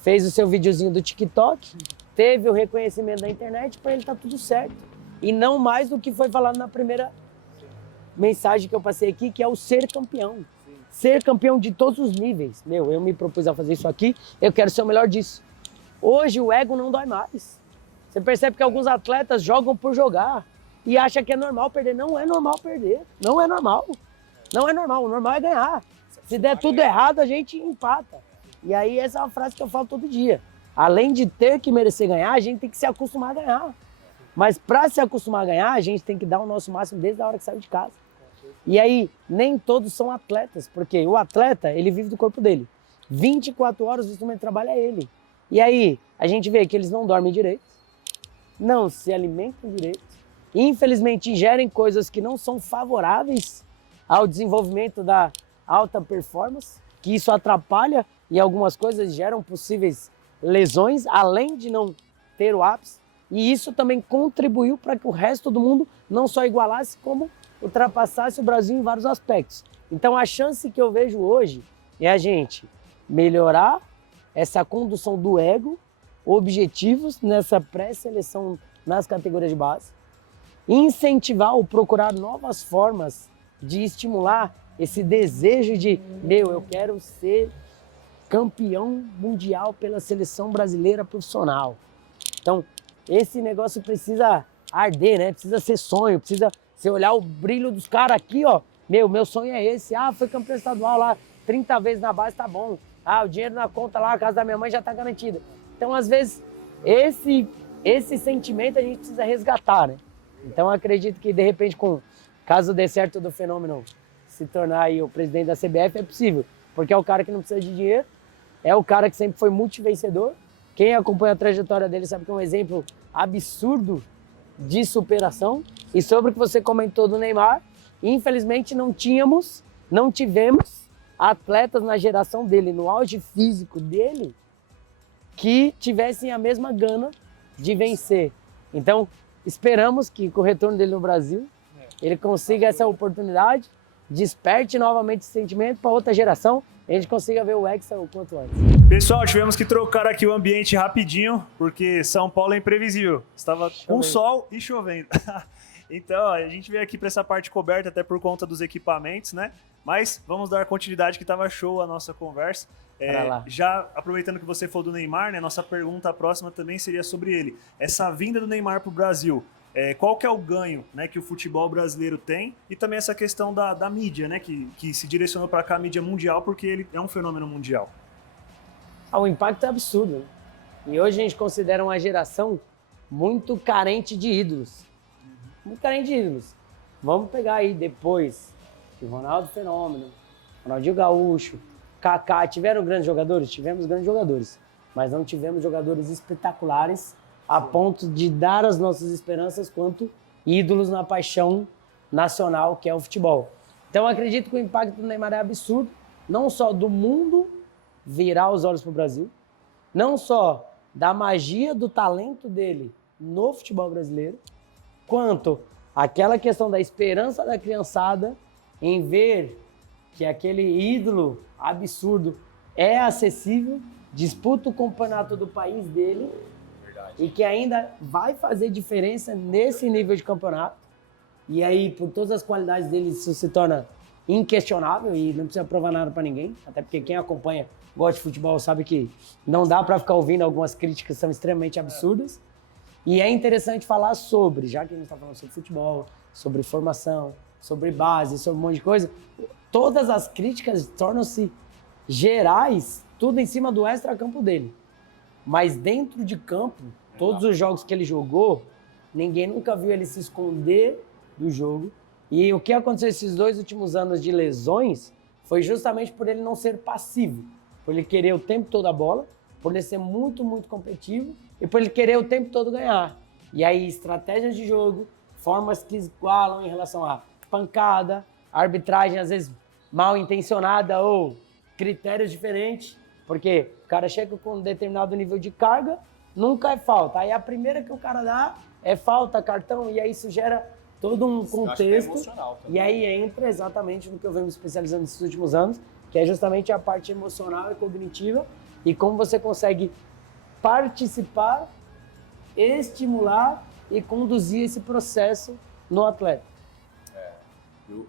fez o seu videozinho do TikTok, teve o reconhecimento da internet, para ele tá tudo certo. E não mais do que foi falado na primeira mensagem que eu passei aqui, que é o ser campeão. ser campeão de todos os níveis. Eu me propus a fazer isso aqui, eu quero ser o melhor disso. Hoje o ego não dói mais. Você percebe que alguns atletas jogam por jogar e acham que é normal perder. Não é normal perder, não é normal. Não é normal, o normal é ganhar. Se der tudo errado, a gente empata. E aí essa é uma frase que eu falo todo dia. Além de ter que merecer ganhar, a gente tem que se acostumar a ganhar. Mas para se acostumar a ganhar, a gente tem que dar o nosso máximo desde a hora que saiu de casa. E aí, nem todos são atletas, porque o atleta, ele vive do corpo dele. 24 horas o instrumento de trabalho é ele. E aí, a gente vê que eles não dormem direito, não se alimentam direito, infelizmente ingerem coisas que não são favoráveis ao desenvolvimento da alta performance, que isso atrapalha e algumas coisas geram possíveis lesões, além de não ter o ápice. E isso também contribuiu para que o resto do mundo não só igualasse, como ultrapassasse o Brasil em vários aspectos. Então a chance que eu vejo hoje é a gente melhorar essa condução do ego, objetivos nessa pré-seleção nas categorias de base, incentivar ou procurar novas formas de estimular esse desejo de, eu quero ser campeão mundial pela seleção brasileira profissional. Então, esse negócio precisa arder, né? Precisa ser sonho, precisa você olhar o brilho dos caras aqui, ó. Meu sonho é esse. Foi campeão estadual lá 30 vezes na base, tá bom. O dinheiro na conta lá, a casa da minha mãe já tá garantida. Então, às vezes, esse sentimento a gente precisa resgatar, né? Então, eu acredito que, de repente, caso dê certo do Fenômeno se tornar aí o presidente da CBF, é possível. Porque é o cara que não precisa de dinheiro, é o cara que sempre foi multivencedor. Quem acompanha a trajetória dele sabe que é um exemplo absurdo de superação. E sobre o que você comentou do Neymar, infelizmente não tivemos atletas na geração dele, no auge físico dele, que tivessem a mesma gana de vencer. Então, esperamos que com o retorno dele no Brasil, ele consiga essa oportunidade, desperte novamente esse sentimento para outra geração, e a gente consiga ver o Hexa o quanto antes. Pessoal, tivemos que trocar aqui o ambiente rapidinho, porque São Paulo é imprevisível. Estava com sol e chovendo. Então, a gente veio aqui para essa parte coberta até por conta dos equipamentos, né? Mas vamos dar continuidade que estava show a nossa conversa. Já aproveitando que você falou do Neymar, né? Nossa pergunta próxima também seria sobre ele. Essa vinda do Neymar para o Brasil, qual que é o ganho, né, que o futebol brasileiro tem? E também essa questão da mídia, né? Que se direcionou para cá a mídia mundial, porque ele é um fenômeno mundial. O impacto é absurdo, né? E hoje a gente considera uma geração muito carente de ídolos. Muito carente de ídolos. Vamos pegar aí depois que Ronaldo Fenômeno, Ronaldinho Gaúcho, Kaká, tiveram grandes jogadores? Tivemos grandes jogadores. Mas não tivemos jogadores espetaculares a ponto de dar as nossas esperanças quanto ídolos na paixão nacional que é o futebol. Então eu acredito que o impacto do Neymar é absurdo. Não só do mundo virar os olhos para o Brasil, não só da magia do talento dele no futebol brasileiro, quanto aquela questão da esperança da criançada em ver que aquele ídolo absurdo é acessível, disputa o campeonato do país dele. Verdade. E que ainda vai fazer diferença nesse nível de campeonato. E aí, por todas as qualidades dele, isso se torna inquestionável e não precisa provar nada para ninguém, até porque quem acompanha, gosta de futebol, sabe que não dá para ficar ouvindo algumas críticas que são extremamente absurdas. E é interessante falar sobre, já que a gente está falando sobre futebol, sobre formação, sobre base, sobre um monte de coisa, todas as críticas tornam-se gerais, tudo em cima do extra-campo dele. Mas dentro de campo, todos os jogos que ele jogou, ninguém nunca viu ele se esconder do jogo. E o que aconteceu esses 2 últimos anos de lesões foi justamente por ele não ser passivo, por ele querer o tempo todo a bola, por ele ser muito, muito competitivo e por ele querer o tempo todo ganhar. E aí, estratégias de jogo, formas que igualam em relação a pancada, arbitragem às vezes mal intencionada ou critérios diferentes, porque o cara chega com um determinado nível de carga, nunca é falta. Aí a primeira que o cara dá é falta, cartão, e aí isso gera todo um contexto. E aí entra exatamente no que eu venho me especializando nesses últimos anos, que é justamente a parte emocional e cognitiva, e como você consegue participar, estimular e conduzir esse processo no atleta.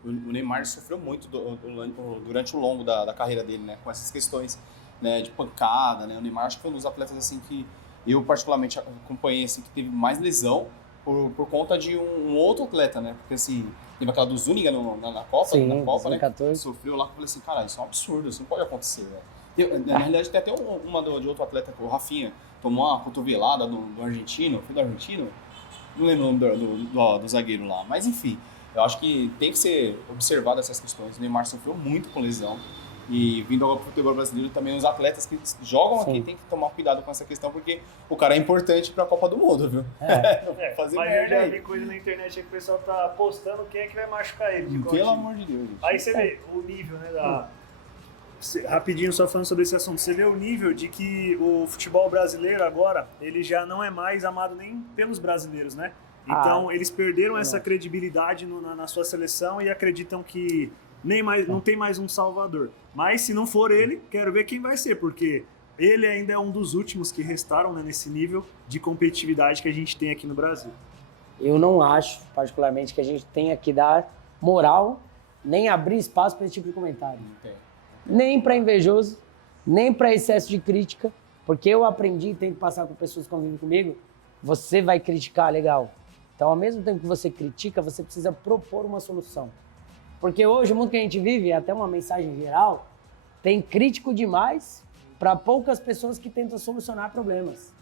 O Neymar sofreu muito durante o longo da carreira dele, né? Com essas questões, né, de pancada, né? O Neymar acho que foi um dos atletas assim que eu particularmente acompanhei, assim, que teve mais lesão por conta de um outro atleta, né? Porque assim, teve aquela do Zúñiga na Copa, Sim, né? 2014. Sofreu lá, que eu falei assim, cara, isso é um absurdo, isso não pode acontecer, né? Na realidade tem até uma de outro atleta, o Rafinha, tomou uma cotovelada do argentino, foi do argentino? Não lembro o nome do zagueiro lá, mas enfim, eu acho que tem que ser observado essas questões. O Neymar sofreu muito com lesão e vindo agora pro futebol brasileiro também, os atletas que jogam aqui tem que tomar cuidado com essa questão, porque o cara é importante pra Copa do Mundo, viu? Mas eu já vi coisa na internet aí que o pessoal tá postando quem é que vai machucar ele. Pelo amor de Deus, gente. Aí você vê o nível, né, rapidinho, só falando sobre esse assunto, você vê o nível de que o futebol brasileiro agora, ele já não é mais amado nem pelos brasileiros, né? Então, eles perderam essa credibilidade na sua seleção e acreditam que não tem mais um salvador. Mas se não for ele, quero ver quem vai ser, porque ele ainda é um dos últimos que restaram, né, nesse nível de competitividade que a gente tem aqui no Brasil. Eu não acho, particularmente, que a gente tenha que dar moral, nem abrir espaço para esse tipo de comentário. Nem para invejoso, nem para excesso de crítica, porque eu aprendi e tenho que passar com pessoas que convivem comigo, você vai criticar, legal. Então, ao mesmo tempo que você critica, você precisa propor uma solução. Porque hoje, o mundo que a gente vive, até uma mensagem geral, tem crítico demais para poucas pessoas que tentam solucionar problemas.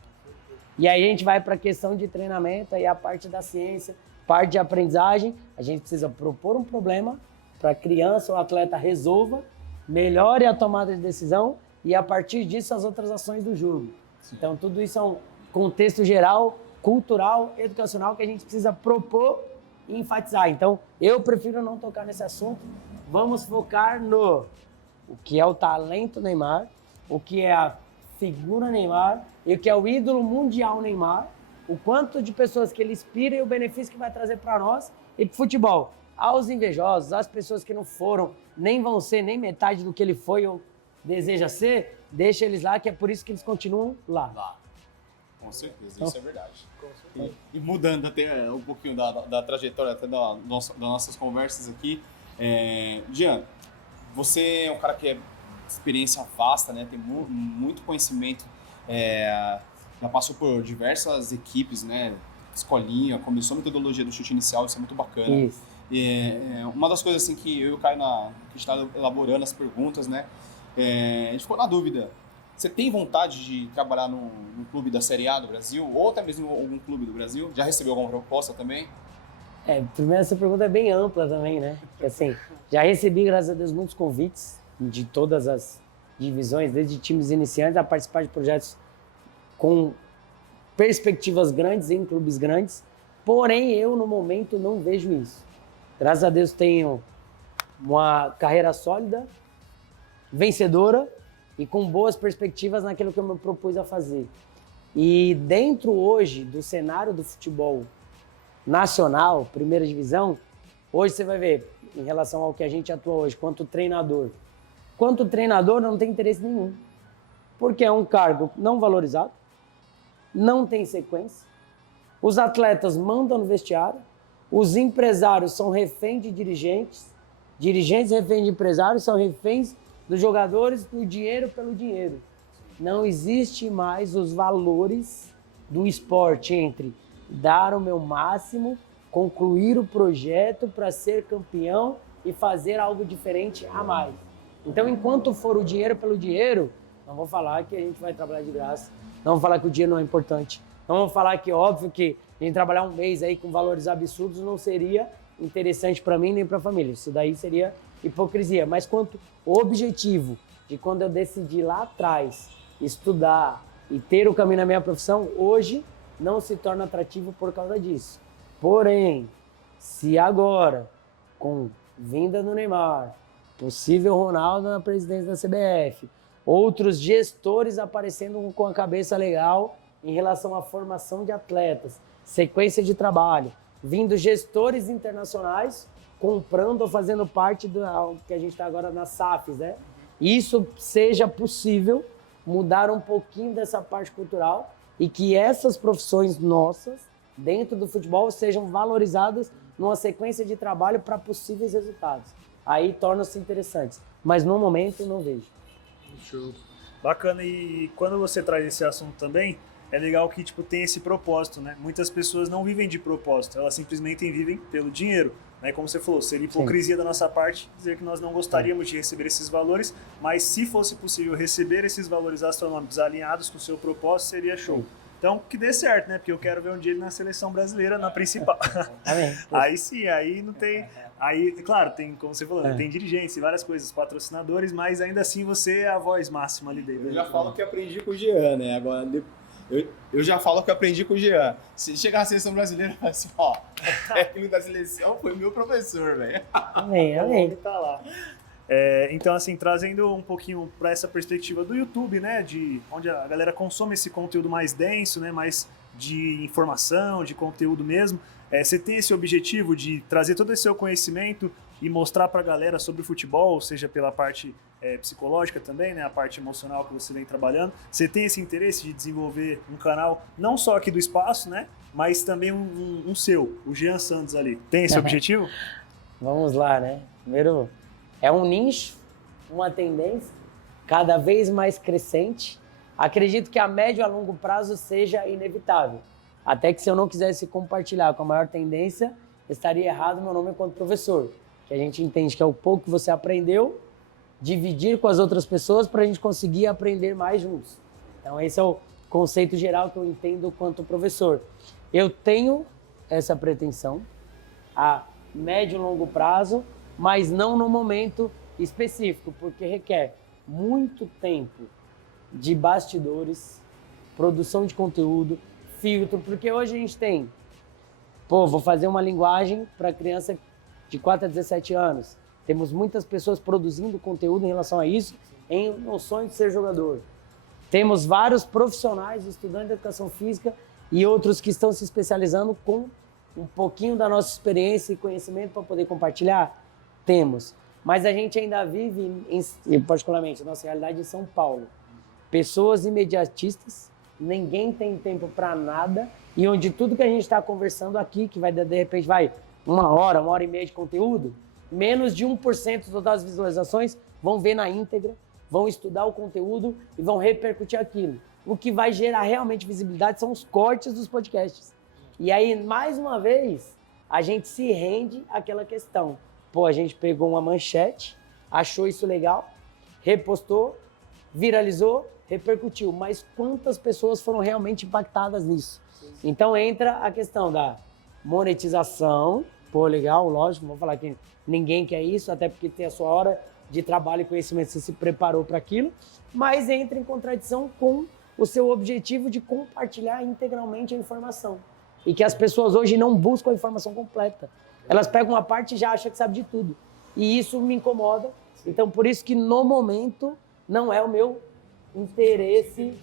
E aí a gente vai para a questão de treinamento, aí a parte da ciência, parte de aprendizagem, a gente precisa propor um problema para a criança ou atleta resolva, melhore a tomada de decisão e, a partir disso, as outras ações do jogo. Sim. Então, tudo isso é um contexto geral, cultural, educacional, que a gente precisa propor e enfatizar. Então, eu prefiro não tocar nesse assunto. Vamos focar no o que é o talento Neymar, o que é a figura Neymar e o que é o ídolo mundial Neymar, o quanto de pessoas que ele inspira e o benefício que vai trazer para nós e para o futebol. Aos invejosos, às pessoas que não foram, nem vão ser nem metade do que ele foi ou deseja ser, deixa eles lá, que é por isso que eles continuam lá. Com certeza, isso é verdade. E mudando até um pouquinho da trajetória, até das nossas conversas aqui, Jean, você é um cara que é experiência vasta, né? Tem muito conhecimento, já passou por diversas equipes, né? Escolinha, começou a metodologia do chute inicial, isso é muito bacana. Isso. Uma das coisas assim que eu e o Caio, que a gente está elaborando as perguntas, né? A gente ficou na dúvida. Você tem vontade de trabalhar num clube da Série A do Brasil? Ou até mesmo algum clube do Brasil? Já recebeu alguma proposta também? Primeiro essa pergunta é bem ampla também, né? Porque, assim, já recebi, graças a Deus, muitos convites de todas as divisões, desde times iniciantes a participar de projetos com perspectivas grandes em clubes grandes. Porém, eu, no momento, não vejo isso. Graças a Deus, tenho uma carreira sólida, vencedora e com boas perspectivas naquilo que eu me propus a fazer. E dentro hoje do cenário do futebol nacional, primeira divisão, hoje você vai ver, em relação ao que a gente atua hoje, quanto treinador não tem interesse nenhum. Porque é um cargo não valorizado, não tem sequência, os atletas mandam no vestiário, os empresários são reféns de dirigentes reféns de empresários, são reféns dos jogadores, do dinheiro pelo dinheiro. Não existe mais os valores do esporte entre dar o meu máximo, concluir o projeto para ser campeão e fazer algo diferente a mais. Então, enquanto for o dinheiro pelo dinheiro, não vou falar que a gente vai trabalhar de graça, não vou falar que o dinheiro não é importante, não vou falar que, óbvio, que a gente trabalhar um mês aí com valores absurdos não seria interessante para mim nem para a família. Isso daí seria hipocrisia. Mas quanto o objetivo de quando eu decidi lá atrás estudar e ter o caminho na minha profissão, hoje não se torna atrativo por causa disso. Porém, se agora, com vinda do Neymar, possível Ronaldo na presidência da CBF, outros gestores aparecendo com a cabeça legal em relação à formação de atletas, sequência de trabalho, vindo gestores internacionais comprando ou fazendo parte do que a gente está agora nas SAFs, né? Isso seja possível mudar um pouquinho dessa parte cultural e que essas profissões nossas dentro do futebol sejam valorizadas numa sequência de trabalho para possíveis resultados. Aí tornam-se interessantes. Mas no momento não vejo. Show. Bacana. E quando você traz esse assunto também, é legal que tipo, tem esse propósito, né? Muitas pessoas não vivem de propósito, elas simplesmente vivem pelo dinheiro. Né? Como você falou, seria hipocrisia da nossa parte dizer que nós não gostaríamos de receber esses valores, mas se fosse possível receber esses valores astronômicos alinhados com o seu propósito, seria show. Sim. Então, que dê certo, né? Porque eu quero ver um dia ele na seleção brasileira, na principal. Aí sim, aí não tem... Aí, claro, tem, como você falou, tem dirigência e várias coisas, patrocinadores, mas ainda assim você é a voz máxima ali dentro. Eu já falo que aprendi com o Jean, né? Agora, eu já falo que aprendi com o Jean. Se chegar na seleção brasileira, vai assim, ó, o técnico da seleção foi meu professor, velho. Amém. Tá lá. Então, assim, trazendo um pouquinho para essa perspectiva do YouTube, né, de onde a galera consome esse conteúdo mais denso, né, mais de informação, de conteúdo mesmo, você tem esse objetivo de trazer todo esse seu conhecimento e mostrar para a galera sobre o futebol, seja pela parte psicológica também, né, a parte emocional que você vem trabalhando. Você tem esse interesse de desenvolver um canal, não só aqui do Espaço, né, mas também um seu, o Jean Santos ali. Tem esse objetivo? Vamos lá, né? Primeiro, é um nicho, uma tendência cada vez mais crescente. Acredito que a médio e a longo prazo seja inevitável. Até que se eu não quisesse compartilhar com a maior tendência, estaria errado meu nome enquanto professor. Que a gente entende que é o pouco que você aprendeu, dividir com as outras pessoas para a gente conseguir aprender mais juntos. Então esse é o conceito geral que eu entendo quanto professor. Eu tenho essa pretensão a médio e longo prazo, mas não no momento específico, porque requer muito tempo de bastidores, produção de conteúdo, filtro, porque hoje a gente tem, vou fazer uma linguagem para criança de 4 a 17 anos. Temos muitas pessoas produzindo conteúdo em relação a isso, em um sonho de ser jogador. Temos vários profissionais, estudantes de educação física e outros que estão se especializando com um pouquinho da nossa experiência e conhecimento para poder compartilhar. Temos. Mas a gente ainda vive, particularmente, a nossa realidade em São Paulo. Pessoas imediatistas, ninguém tem tempo para nada, e onde tudo que a gente está conversando aqui, que vai, de repente, vai 1 hora e meia de conteúdo, menos de 1% do total das visualizações vão ver na íntegra, vão estudar o conteúdo e vão repercutir aquilo. O que vai gerar realmente visibilidade são os cortes dos podcasts. E aí, mais uma vez, a gente se rende àquela questão. A gente pegou uma manchete, achou isso legal, repostou, viralizou, repercutiu. Mas quantas pessoas foram realmente impactadas nisso? Então entra a questão da monetização. Legal, lógico, vou falar que ninguém quer isso, até porque tem a sua hora de trabalho e conhecimento, você se preparou para aquilo, mas entra em contradição com o seu objetivo de compartilhar integralmente a informação. E que as pessoas hoje não buscam a informação completa. Elas pegam uma parte e já acham que sabe de tudo. E isso me incomoda. Então, por isso que no momento não é o meu interesse,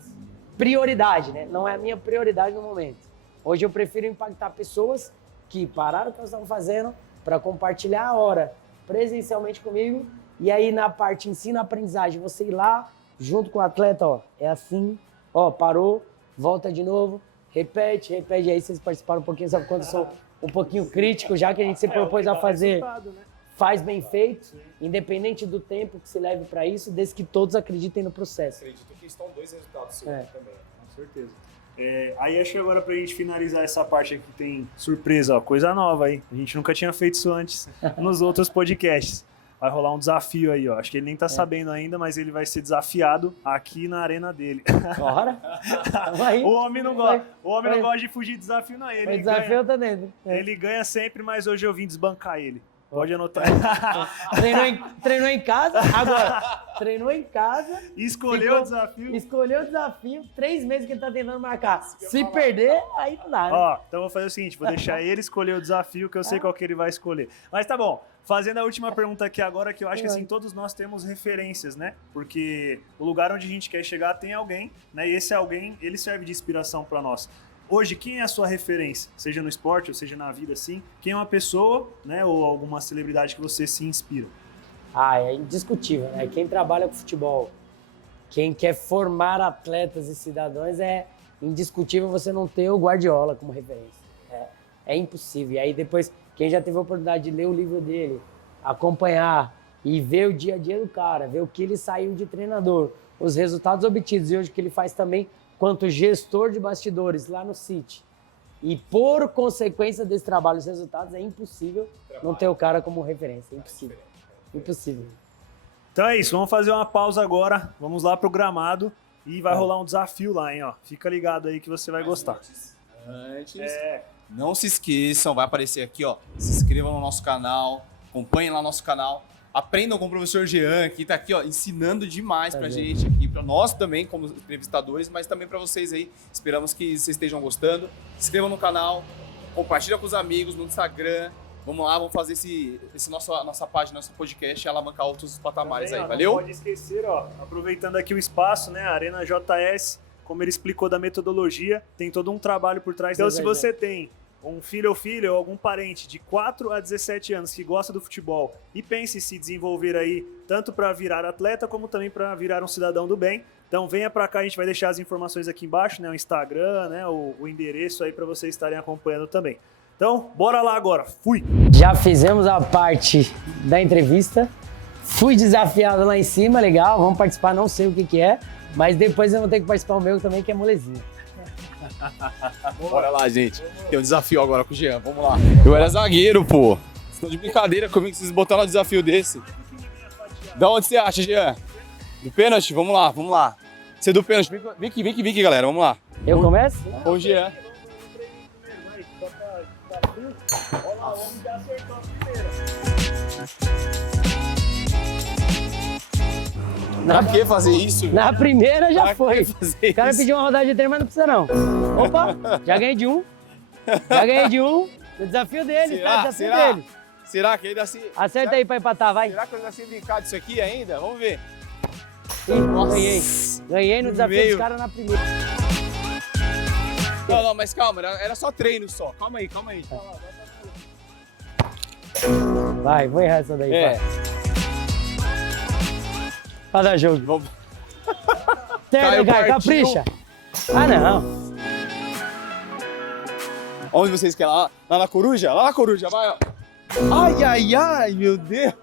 prioridade, né? Não é a minha prioridade no momento. Hoje eu prefiro impactar pessoas que pararam o que elas estavam fazendo para compartilhar a hora presencialmente comigo. E aí na parte ensino-aprendizagem, você ir lá junto com o atleta, é assim, parou, volta de novo, repete. E aí vocês participaram um pouquinho, sabe quando eu sou um pouquinho crítico, já que a gente se propôs a fazer, faz bem feito, independente do tempo que se leve para isso, desde que todos acreditem no processo. Acredito que estão 2 resultados seus também. Com certeza. Aí acho que agora pra gente finalizar essa parte aqui tem surpresa, coisa nova aí. A gente nunca tinha feito isso antes nos outros podcasts. Vai rolar um desafio aí, Acho que ele nem tá sabendo ainda, mas ele vai ser desafiado aqui na arena dele. Bora! O homem não gosta de fugir de desafio, não. O desafio tá dentro. Ele ganha sempre, mas hoje eu vim desbancar ele. Pode anotar. Treinou em casa, agora. Treinou em casa. Escolheu o desafio. 3 meses que ele tá tentando marcar. Se perder, aí não dá, né? Então vou fazer o seguinte, vou deixar ele escolher o desafio, que eu sei qual que ele vai escolher. Mas tá bom. Fazendo a última pergunta aqui agora, que eu acho que assim, todos nós temos referências, né? Porque o lugar onde a gente quer chegar tem alguém, né? E esse alguém, ele serve de inspiração para nós. Hoje, quem é a sua referência? Seja no esporte ou seja na vida, assim. Quem é uma pessoa, né? Ou alguma celebridade que você se inspira? É indiscutível, né? Quem trabalha com futebol, quem quer formar atletas e cidadãos, é indiscutível você não ter o Guardiola como referência. é impossível. E aí depois, quem já teve a oportunidade de ler o livro dele, acompanhar e ver o dia a dia do cara, ver o que ele saiu de treinador, os resultados obtidos e hoje o que ele faz também quanto gestor de bastidores lá no City. E por consequência desse trabalho, os resultados, é impossível não ter o cara como referência. Impossível. Impossível. Então é isso, vamos fazer uma pausa agora, vamos lá pro gramado e vai rolar um desafio lá, hein, ó. Fica ligado aí que você vai gostar. Antes, não se esqueçam, vai aparecer aqui, ó. Se inscrevam no nosso canal, acompanhem lá o nosso canal. Aprendam com o professor Jean, que tá aqui, ó, ensinando demais pra gente aqui, pra nós também, como entrevistadores, mas também pra vocês aí. Esperamos que vocês estejam gostando. Se inscrevam no canal, compartilha com os amigos no Instagram. Vamos lá, vamos fazer nossa página, nosso podcast e alavancar outros patamares também, aí, ó, valeu? Não pode esquecer, ó, aproveitando aqui o espaço, né, a Arena JS, como ele explicou da metodologia, tem todo um trabalho por trás. Então, se você tem um filho ou filha ou algum parente de 4 a 17 anos que gosta do futebol e pense em se desenvolver aí, tanto para virar atleta como também para virar um cidadão do bem, então venha para cá, a gente vai deixar as informações aqui embaixo, né, o Instagram, né, o endereço aí para vocês estarem acompanhando também. Então, bora lá agora. Fui! Já fizemos a parte da entrevista. Fui desafiado lá em cima, legal. Vamos participar, não sei o que é. Mas depois eu vou ter que participar o meu também, que é molezinha. Bora lá, gente. Tem um desafio agora com o Jean, vamos lá. Eu era zagueiro, pô. Vocês estão de brincadeira comigo que vocês botaram um desafio desse. Da onde você acha, Jean? Do pênalti? Vamos lá, vamos lá. Você é do pênalti. Vem aqui, galera. Vamos lá. Eu começo? Com o Jean. Olha lá, o homem já acertou a primeira. Pra que fazer isso? Na primeira já Pra foi. que fazer O cara isso? pediu uma rodada de treino, mas não precisa não. Opa, já ganhei de um. Já ganhei de um. O desafio dele, tá? O desafio dele. Será que ainda assim... Acerta aí pra empatar, vai. Será que eu ainda assim brincar disso aqui ainda? Vamos ver. Ih, ganhei. Ganhei no desafio Meio. dos caras na primeira. Não, mas calma, era só treino só. Calma aí. Vai, vou errar essa daí. É. Pra dar jogo. Vamos... Sério, cara, partiu. capricha. Ah, não. Onde vocês querem? Lá na coruja? Lá na coruja, vai, ó. Ai, meu Deus.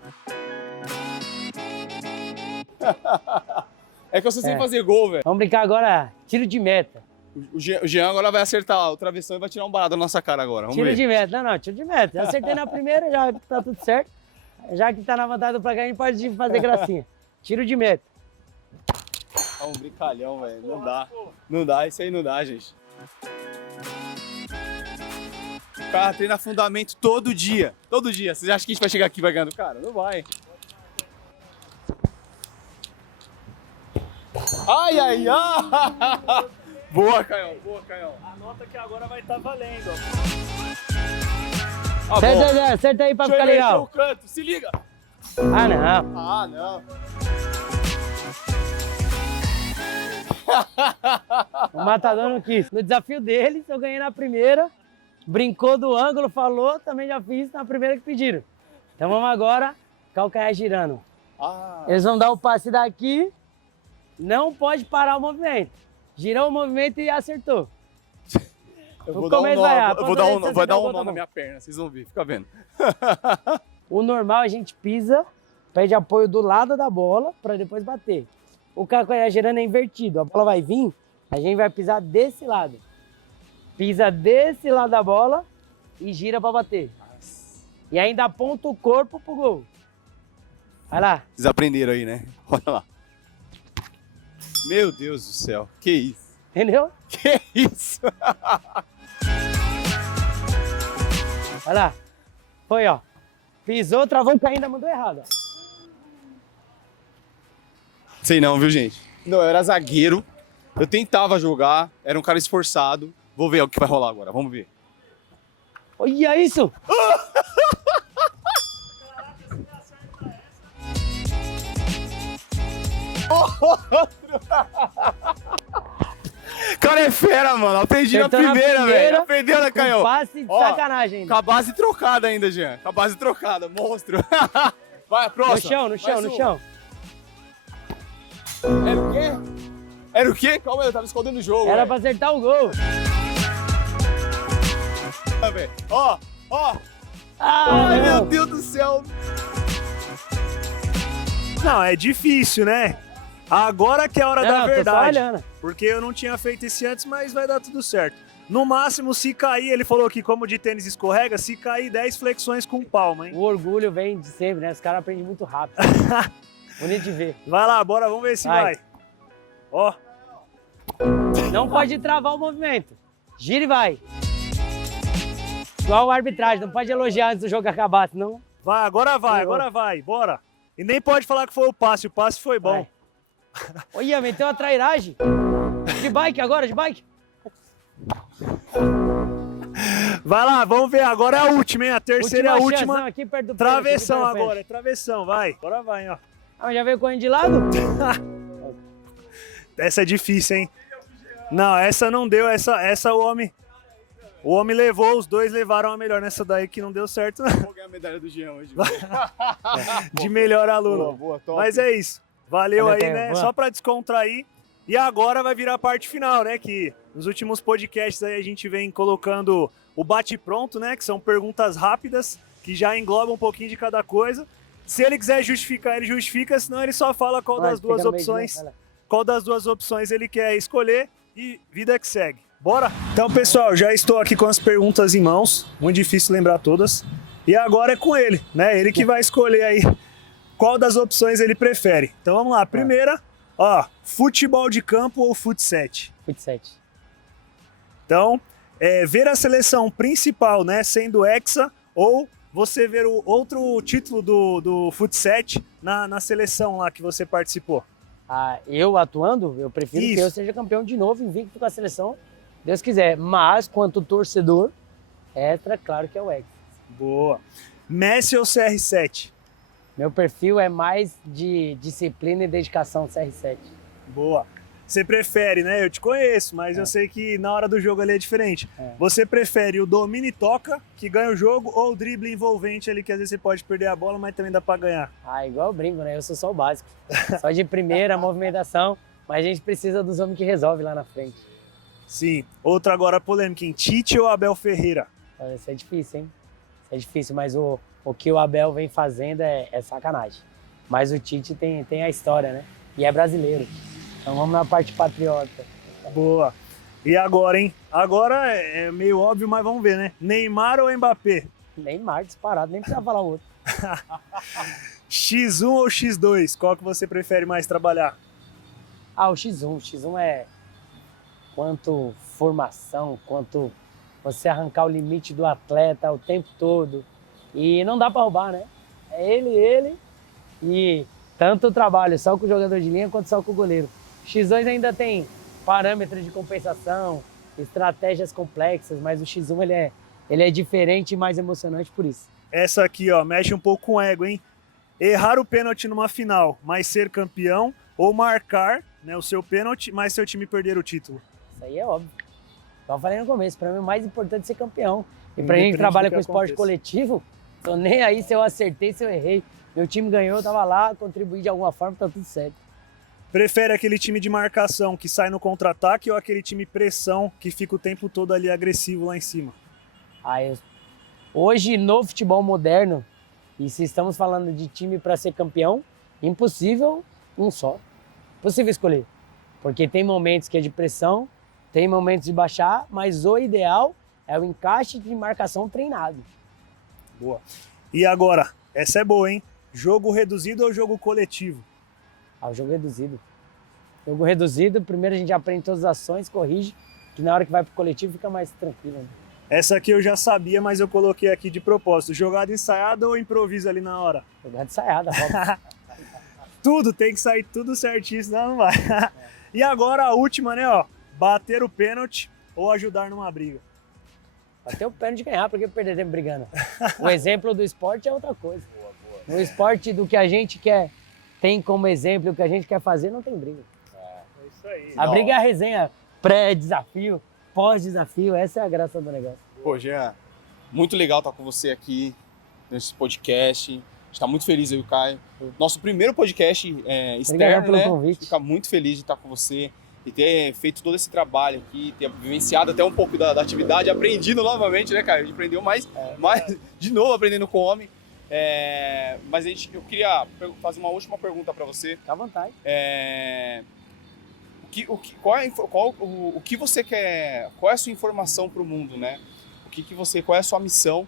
É que eu só sei fazer gol, velho. Vamos brincar agora, tiro de meta. O Jean agora vai acertar o travessão e vai tirar um barato da nossa cara agora. Vamos Tiro ver. de meta. Não, tiro de meta. Já acertei na primeira, já tá tudo certo. Já que tá na vantagem do placar, a gente pode fazer gracinha. Tiro de meta. É um brincalhão, velho. Não dá, isso aí não dá, gente. O cara treina fundamento todo dia. Todo dia. Vocês acham que a gente vai chegar aqui e vai ganhar do cara? Não vai. Ai. Boa, Caião. Anota que agora vai estar valendo, ó. Ah, bom. Acerta aí pra Deixa ficar eu inverter legal. o canto. Se liga. Ah, não. Ah, não. O matador não quis. No desafio deles, eu ganhei na primeira. Brincou do ângulo, falou, também já fiz na primeira que pediram. Então vamos agora, calcanhar girando. Ah. Eles vão dar o passe daqui, não pode parar o movimento. Girou o movimento e acertou. Eu No vou dar um começo nó, vai, ah, vai quando dar ele um nó acertar o gol, tá na bom. minha perna, vocês vão ver, fica vendo. O normal a gente pisa, pede apoio do lado da bola para depois bater. O calcanhar girando é invertido, a bola vai vir, a gente vai pisar desse lado. Pisa desse lado da bola e gira para bater. E ainda aponta o corpo pro gol. Vai lá. Vocês aprenderam aí, né? Olha lá. Meu Deus do céu, que isso? Entendeu? Que isso? Vai lá. Foi, ó. Pisou, travou, ainda mandou errado. Ó. Sei não, viu, gente? Não, eu era zagueiro, eu tentava jogar, era um cara esforçado. Vou ver o que vai rolar agora, vamos ver. Olha isso! O cara é fera, mano. Aprendi na Acertou na primeira, primeira, velho. Aprendeu, né, Com Canhão? passe de Ó, sacanagem ainda. Com a base trocada ainda, Jean. Com a base trocada, monstro. Vai, próximo. No chão, no chão. Era o quê? Era o quê? Calma aí, eu tava escondendo o jogo. Era velho. pra acertar o gol. velho. Ó. Ah, Ai, não. meu Deus do céu. Não, é difícil, né? Agora que é a hora da Não, tô só verdade. olhando. Porque eu não tinha feito isso antes, mas vai dar tudo certo. No máximo, se cair, ele falou que como de tênis escorrega, se cair 10 flexões com palma, hein? O orgulho vem de sempre, né? Os caras aprendem muito rápido. Bonito de ver. Vai lá, bora, vamos ver se vai. Vai. Ó, Não pode travar o movimento. Gira e vai. Igual a arbitragem, não pode elogiar antes do jogo acabar, senão... vai, agora vai, bora. E nem pode falar que foi o passe foi bom. Vai. Olha, meteu uma trairagem. De bike agora, de bike. Vai lá, vamos ver, agora é a última, hein? A terceira é a chanzão última. aqui perto do Travessão pênalti, aqui perto do agora, é travessão, vai. Agora vai, ó. pênalti. Ah, mas já veio correndo de lado? Essa é difícil, hein? Não, essa não deu, essa o homem levou, os dois levaram a melhor nessa daí que não deu certo, não. Vou ganhar a medalha do Jean hoje. De melhor aluno. Boa, top. Mas é isso. Valeu Valeu, aí, né? boa. Só pra descontrair. E agora vai virar a parte final, né? Que nos últimos podcasts aí a gente vem colocando o bate-pronto, né? Que são perguntas rápidas, que já englobam um pouquinho de cada coisa. Se ele quiser justificar, ele justifica, senão ele só fala qual Vai, das fica duas no meio de opções. novo, vai lá. Qual das duas opções ele quer escolher e vida que segue. Bora? Então, pessoal, já estou aqui com as perguntas em mãos. Muito difícil lembrar todas. E agora é com ele, né? Ele que vai escolher aí qual das opções ele prefere. Então vamos lá. Primeira, ó, futebol de campo ou futset? Futsal. Então, ver a seleção principal, né, sendo hexa, ou você ver o outro título do futset na seleção lá que você participou. Ah, eu atuando, eu prefiro que Isso. eu seja campeão de novo, invicto com a seleção, Deus quiser. Mas, quanto torcedor, extra, claro que é o ex. Boa. Messi ou CR7? Meu perfil é mais de disciplina e dedicação CR7. Boa. Você prefere, né? Eu te conheço, mas eu sei que na hora do jogo ali é diferente. Você prefere o domínio e toca, que ganha o jogo, ou o drible envolvente ali, que às vezes você pode perder a bola, mas também dá pra ganhar? Ah, igual eu brinco, né? Eu sou só o básico. Só de primeira, movimentação, mas a gente precisa dos homens que resolvem lá na frente. Sim. Outra agora polêmica, em Tite ou Abel Ferreira? Então, isso é difícil, hein? Isso é difícil, mas o que o Abel vem fazendo é sacanagem. Mas o Tite tem a história, né? E é brasileiro. Então vamos na parte patriota. Boa. E agora, hein? Agora é meio óbvio, mas vamos ver, né? Neymar ou Mbappé? Neymar disparado, nem precisa falar o outro. X1 ou X2? Qual que você prefere mais trabalhar? Ah, o X1. O X1 é quanto formação, quanto você arrancar o limite do atleta o tempo todo. E não dá pra roubar, né? É ele e tanto o trabalho só com o jogador de linha quanto só com o goleiro. O X2 ainda tem parâmetros de compensação, estratégias complexas, mas o X1 ele é diferente e mais emocionante por isso. Essa aqui, ó, mexe um pouco com o ego, hein? Errar o pênalti numa final, mas ser campeão, ou marcar, né, o seu pênalti, mas seu time perder o título. Isso aí é óbvio. Igual eu falei no começo, pra mim o mais importante é ser campeão. E pra Independente gente que trabalha do que com esporte aconteça. coletivo, tô nem aí se eu acertei, se eu errei. Meu time ganhou, eu tava lá, contribuí de alguma forma, tá tudo certo. Prefere aquele time de marcação que sai no contra-ataque ou aquele time pressão que fica o tempo todo ali agressivo lá em cima? Hoje, no futebol moderno, e se estamos falando de time para ser campeão, impossível um só. Impossível escolher. Porque tem momentos que é de pressão, tem momentos de baixar, mas o ideal é o encaixe de marcação treinado. Boa. E agora, essa é boa, hein? Jogo reduzido ou jogo coletivo? Ah, o jogo reduzido. Jogo reduzido, primeiro a gente aprende todas as ações, corrige, que na hora que vai pro coletivo fica mais tranquilo. Né? Essa aqui eu já sabia, mas eu coloquei aqui de propósito. Jogada ensaiada ou improviso ali na hora? Jogada ensaiada, óbvio. Tudo, tem que sair tudo certinho, senão não vai. E agora a última, né, ó. Bater o pênalti ou ajudar numa briga? Até o pênalti de ganhar, porque perder tempo brigando. O exemplo do esporte é outra coisa. No esporte do que a gente quer, tem como exemplo o que a gente quer fazer, não tem briga. É isso aí. A briga é a resenha pré-desafio, pós-desafio, essa é a graça do negócio. Pô, Jean, muito legal estar com você aqui nesse podcast. A gente tá muito feliz aí, o Caio. Nosso primeiro podcast Obrigado externo, pelo né? convite. Fica muito feliz de estar com você. e ter feito todo esse trabalho aqui, ter vivenciado até um pouco da atividade, aprendido novamente, né, cara? A gente aprendeu mais de novo aprendendo com o homem. Mas eu queria fazer uma última pergunta para você. Fica à vontade. O que você quer? Qual é a sua informação para o mundo, né? Qual é a sua missão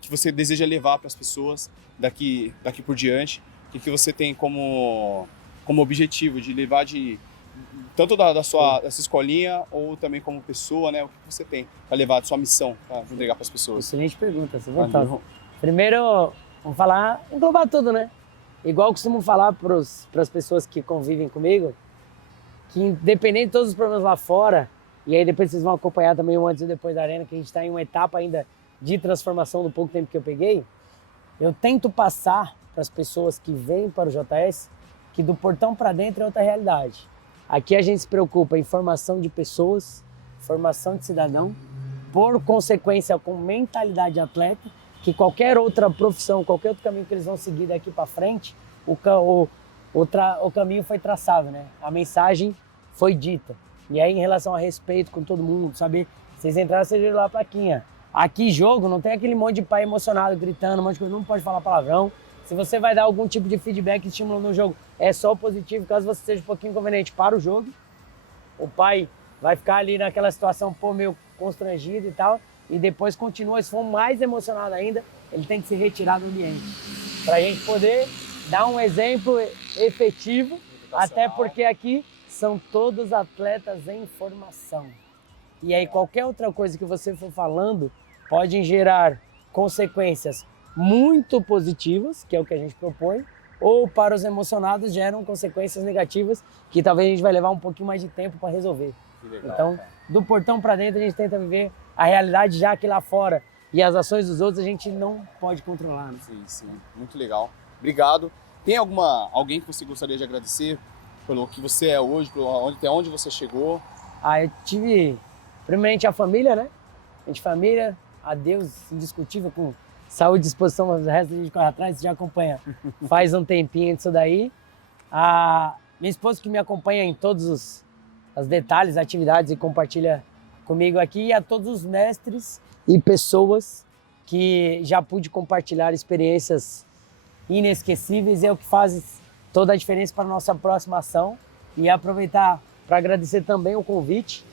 que você deseja levar para as pessoas daqui por diante? O que você tem como objetivo de levar tanto da sua escolinha ou também como pessoa, né? O que você tem para levar de sua missão para entregar para as pessoas? Excelente pergunta, você voltou. Primeiro, vamos englobar tudo, né? Igual eu costumo falar para as pessoas que convivem comigo, que independente de todos os problemas lá fora, e aí depois vocês vão acompanhar também o antes e depois da arena, que a gente está em uma etapa ainda de transformação do pouco tempo que eu peguei, eu tento passar para as pessoas que vêm para o JS que do portão para dentro é outra realidade. Aqui a gente se preocupa em formação de pessoas, formação de cidadão, por consequência com mentalidade de atleta, que qualquer outra profissão, qualquer outro caminho que eles vão seguir daqui para frente, o caminho foi traçado, né? A mensagem foi dita. E aí, em relação a respeito com todo mundo, saber, vocês entraram, vocês viram lá a plaquinha. Aqui, jogo, não tem aquele monte de pai emocionado, gritando, um monte de coisa, não pode falar palavrão. Se você vai dar algum tipo de feedback, estímulo no jogo, é só positivo, caso você seja um pouquinho inconveniente para o jogo. O pai vai ficar ali naquela situação, meio constrangido e tal, e depois continua, se for mais emocionado ainda, ele tem que se retirar do ambiente. Para a gente poder dar um exemplo efetivo, até porque aqui são todos atletas em formação. E aí qualquer outra coisa que você for falando pode gerar consequências muito positivas, que é o que a gente propõe, ou para os emocionados geram consequências negativas, que talvez a gente vai levar um pouquinho mais de tempo para resolver. Legal, então, do portão para dentro a gente tenta viver a realidade, já que lá fora e as ações dos outros a gente não pode controlar. Né? Sim, muito legal. Obrigado. Tem alguém que você gostaria de agradecer pelo que você é hoje, até onde você chegou? Eu tive, primeiramente, a família, né? A gente família, a Deus indiscutível, com saúde e disposição, mas o resto a gente corre atrás, você já acompanha faz um tempinho disso daí. A minha esposa que me acompanha em todos os detalhes, atividades e compartilha comigo aqui, e a todos os mestres e pessoas que já pude compartilhar experiências inesquecíveis, é o que faz toda a diferença para a nossa próxima ação. E aproveitar para agradecer também o convite,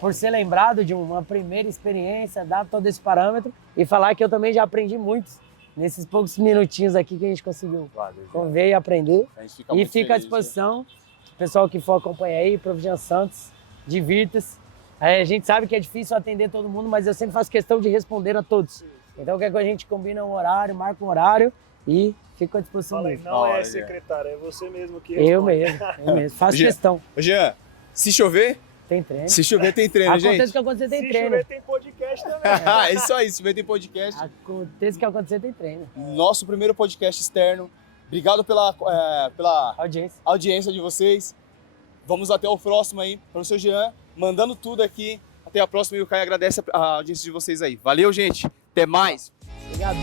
por ser lembrado de uma primeira experiência, dar todo esse parâmetro e falar que eu também já aprendi muito nesses poucos minutinhos aqui que a gente conseguiu conviver e aprender. E fica à disposição, o pessoal que for acompanhar aí, Providencial Santos, divirta-se. A gente sabe que é difícil atender todo mundo, mas eu sempre faço questão de responder a todos. Então, qualquer coisa a gente combina um horário, marca um horário e fica à disposição mesmo. Não é secretário, é você mesmo que responde. Eu mesmo. Faço questão. Jean, se chover... Tem treino. Se chover, tem treino, gente. Acontece que acontecer, tem treino. Se chover, tem podcast também. É isso aí, se chover, tem podcast. Acontece que acontecer, tem treino. Nosso primeiro podcast externo. Obrigado pela audiência de vocês. Vamos até o próximo aí. Professor Jean, mandando tudo aqui. Até a próxima e o Caio agradece a audiência de vocês aí. Valeu, gente. Até mais. Obrigado.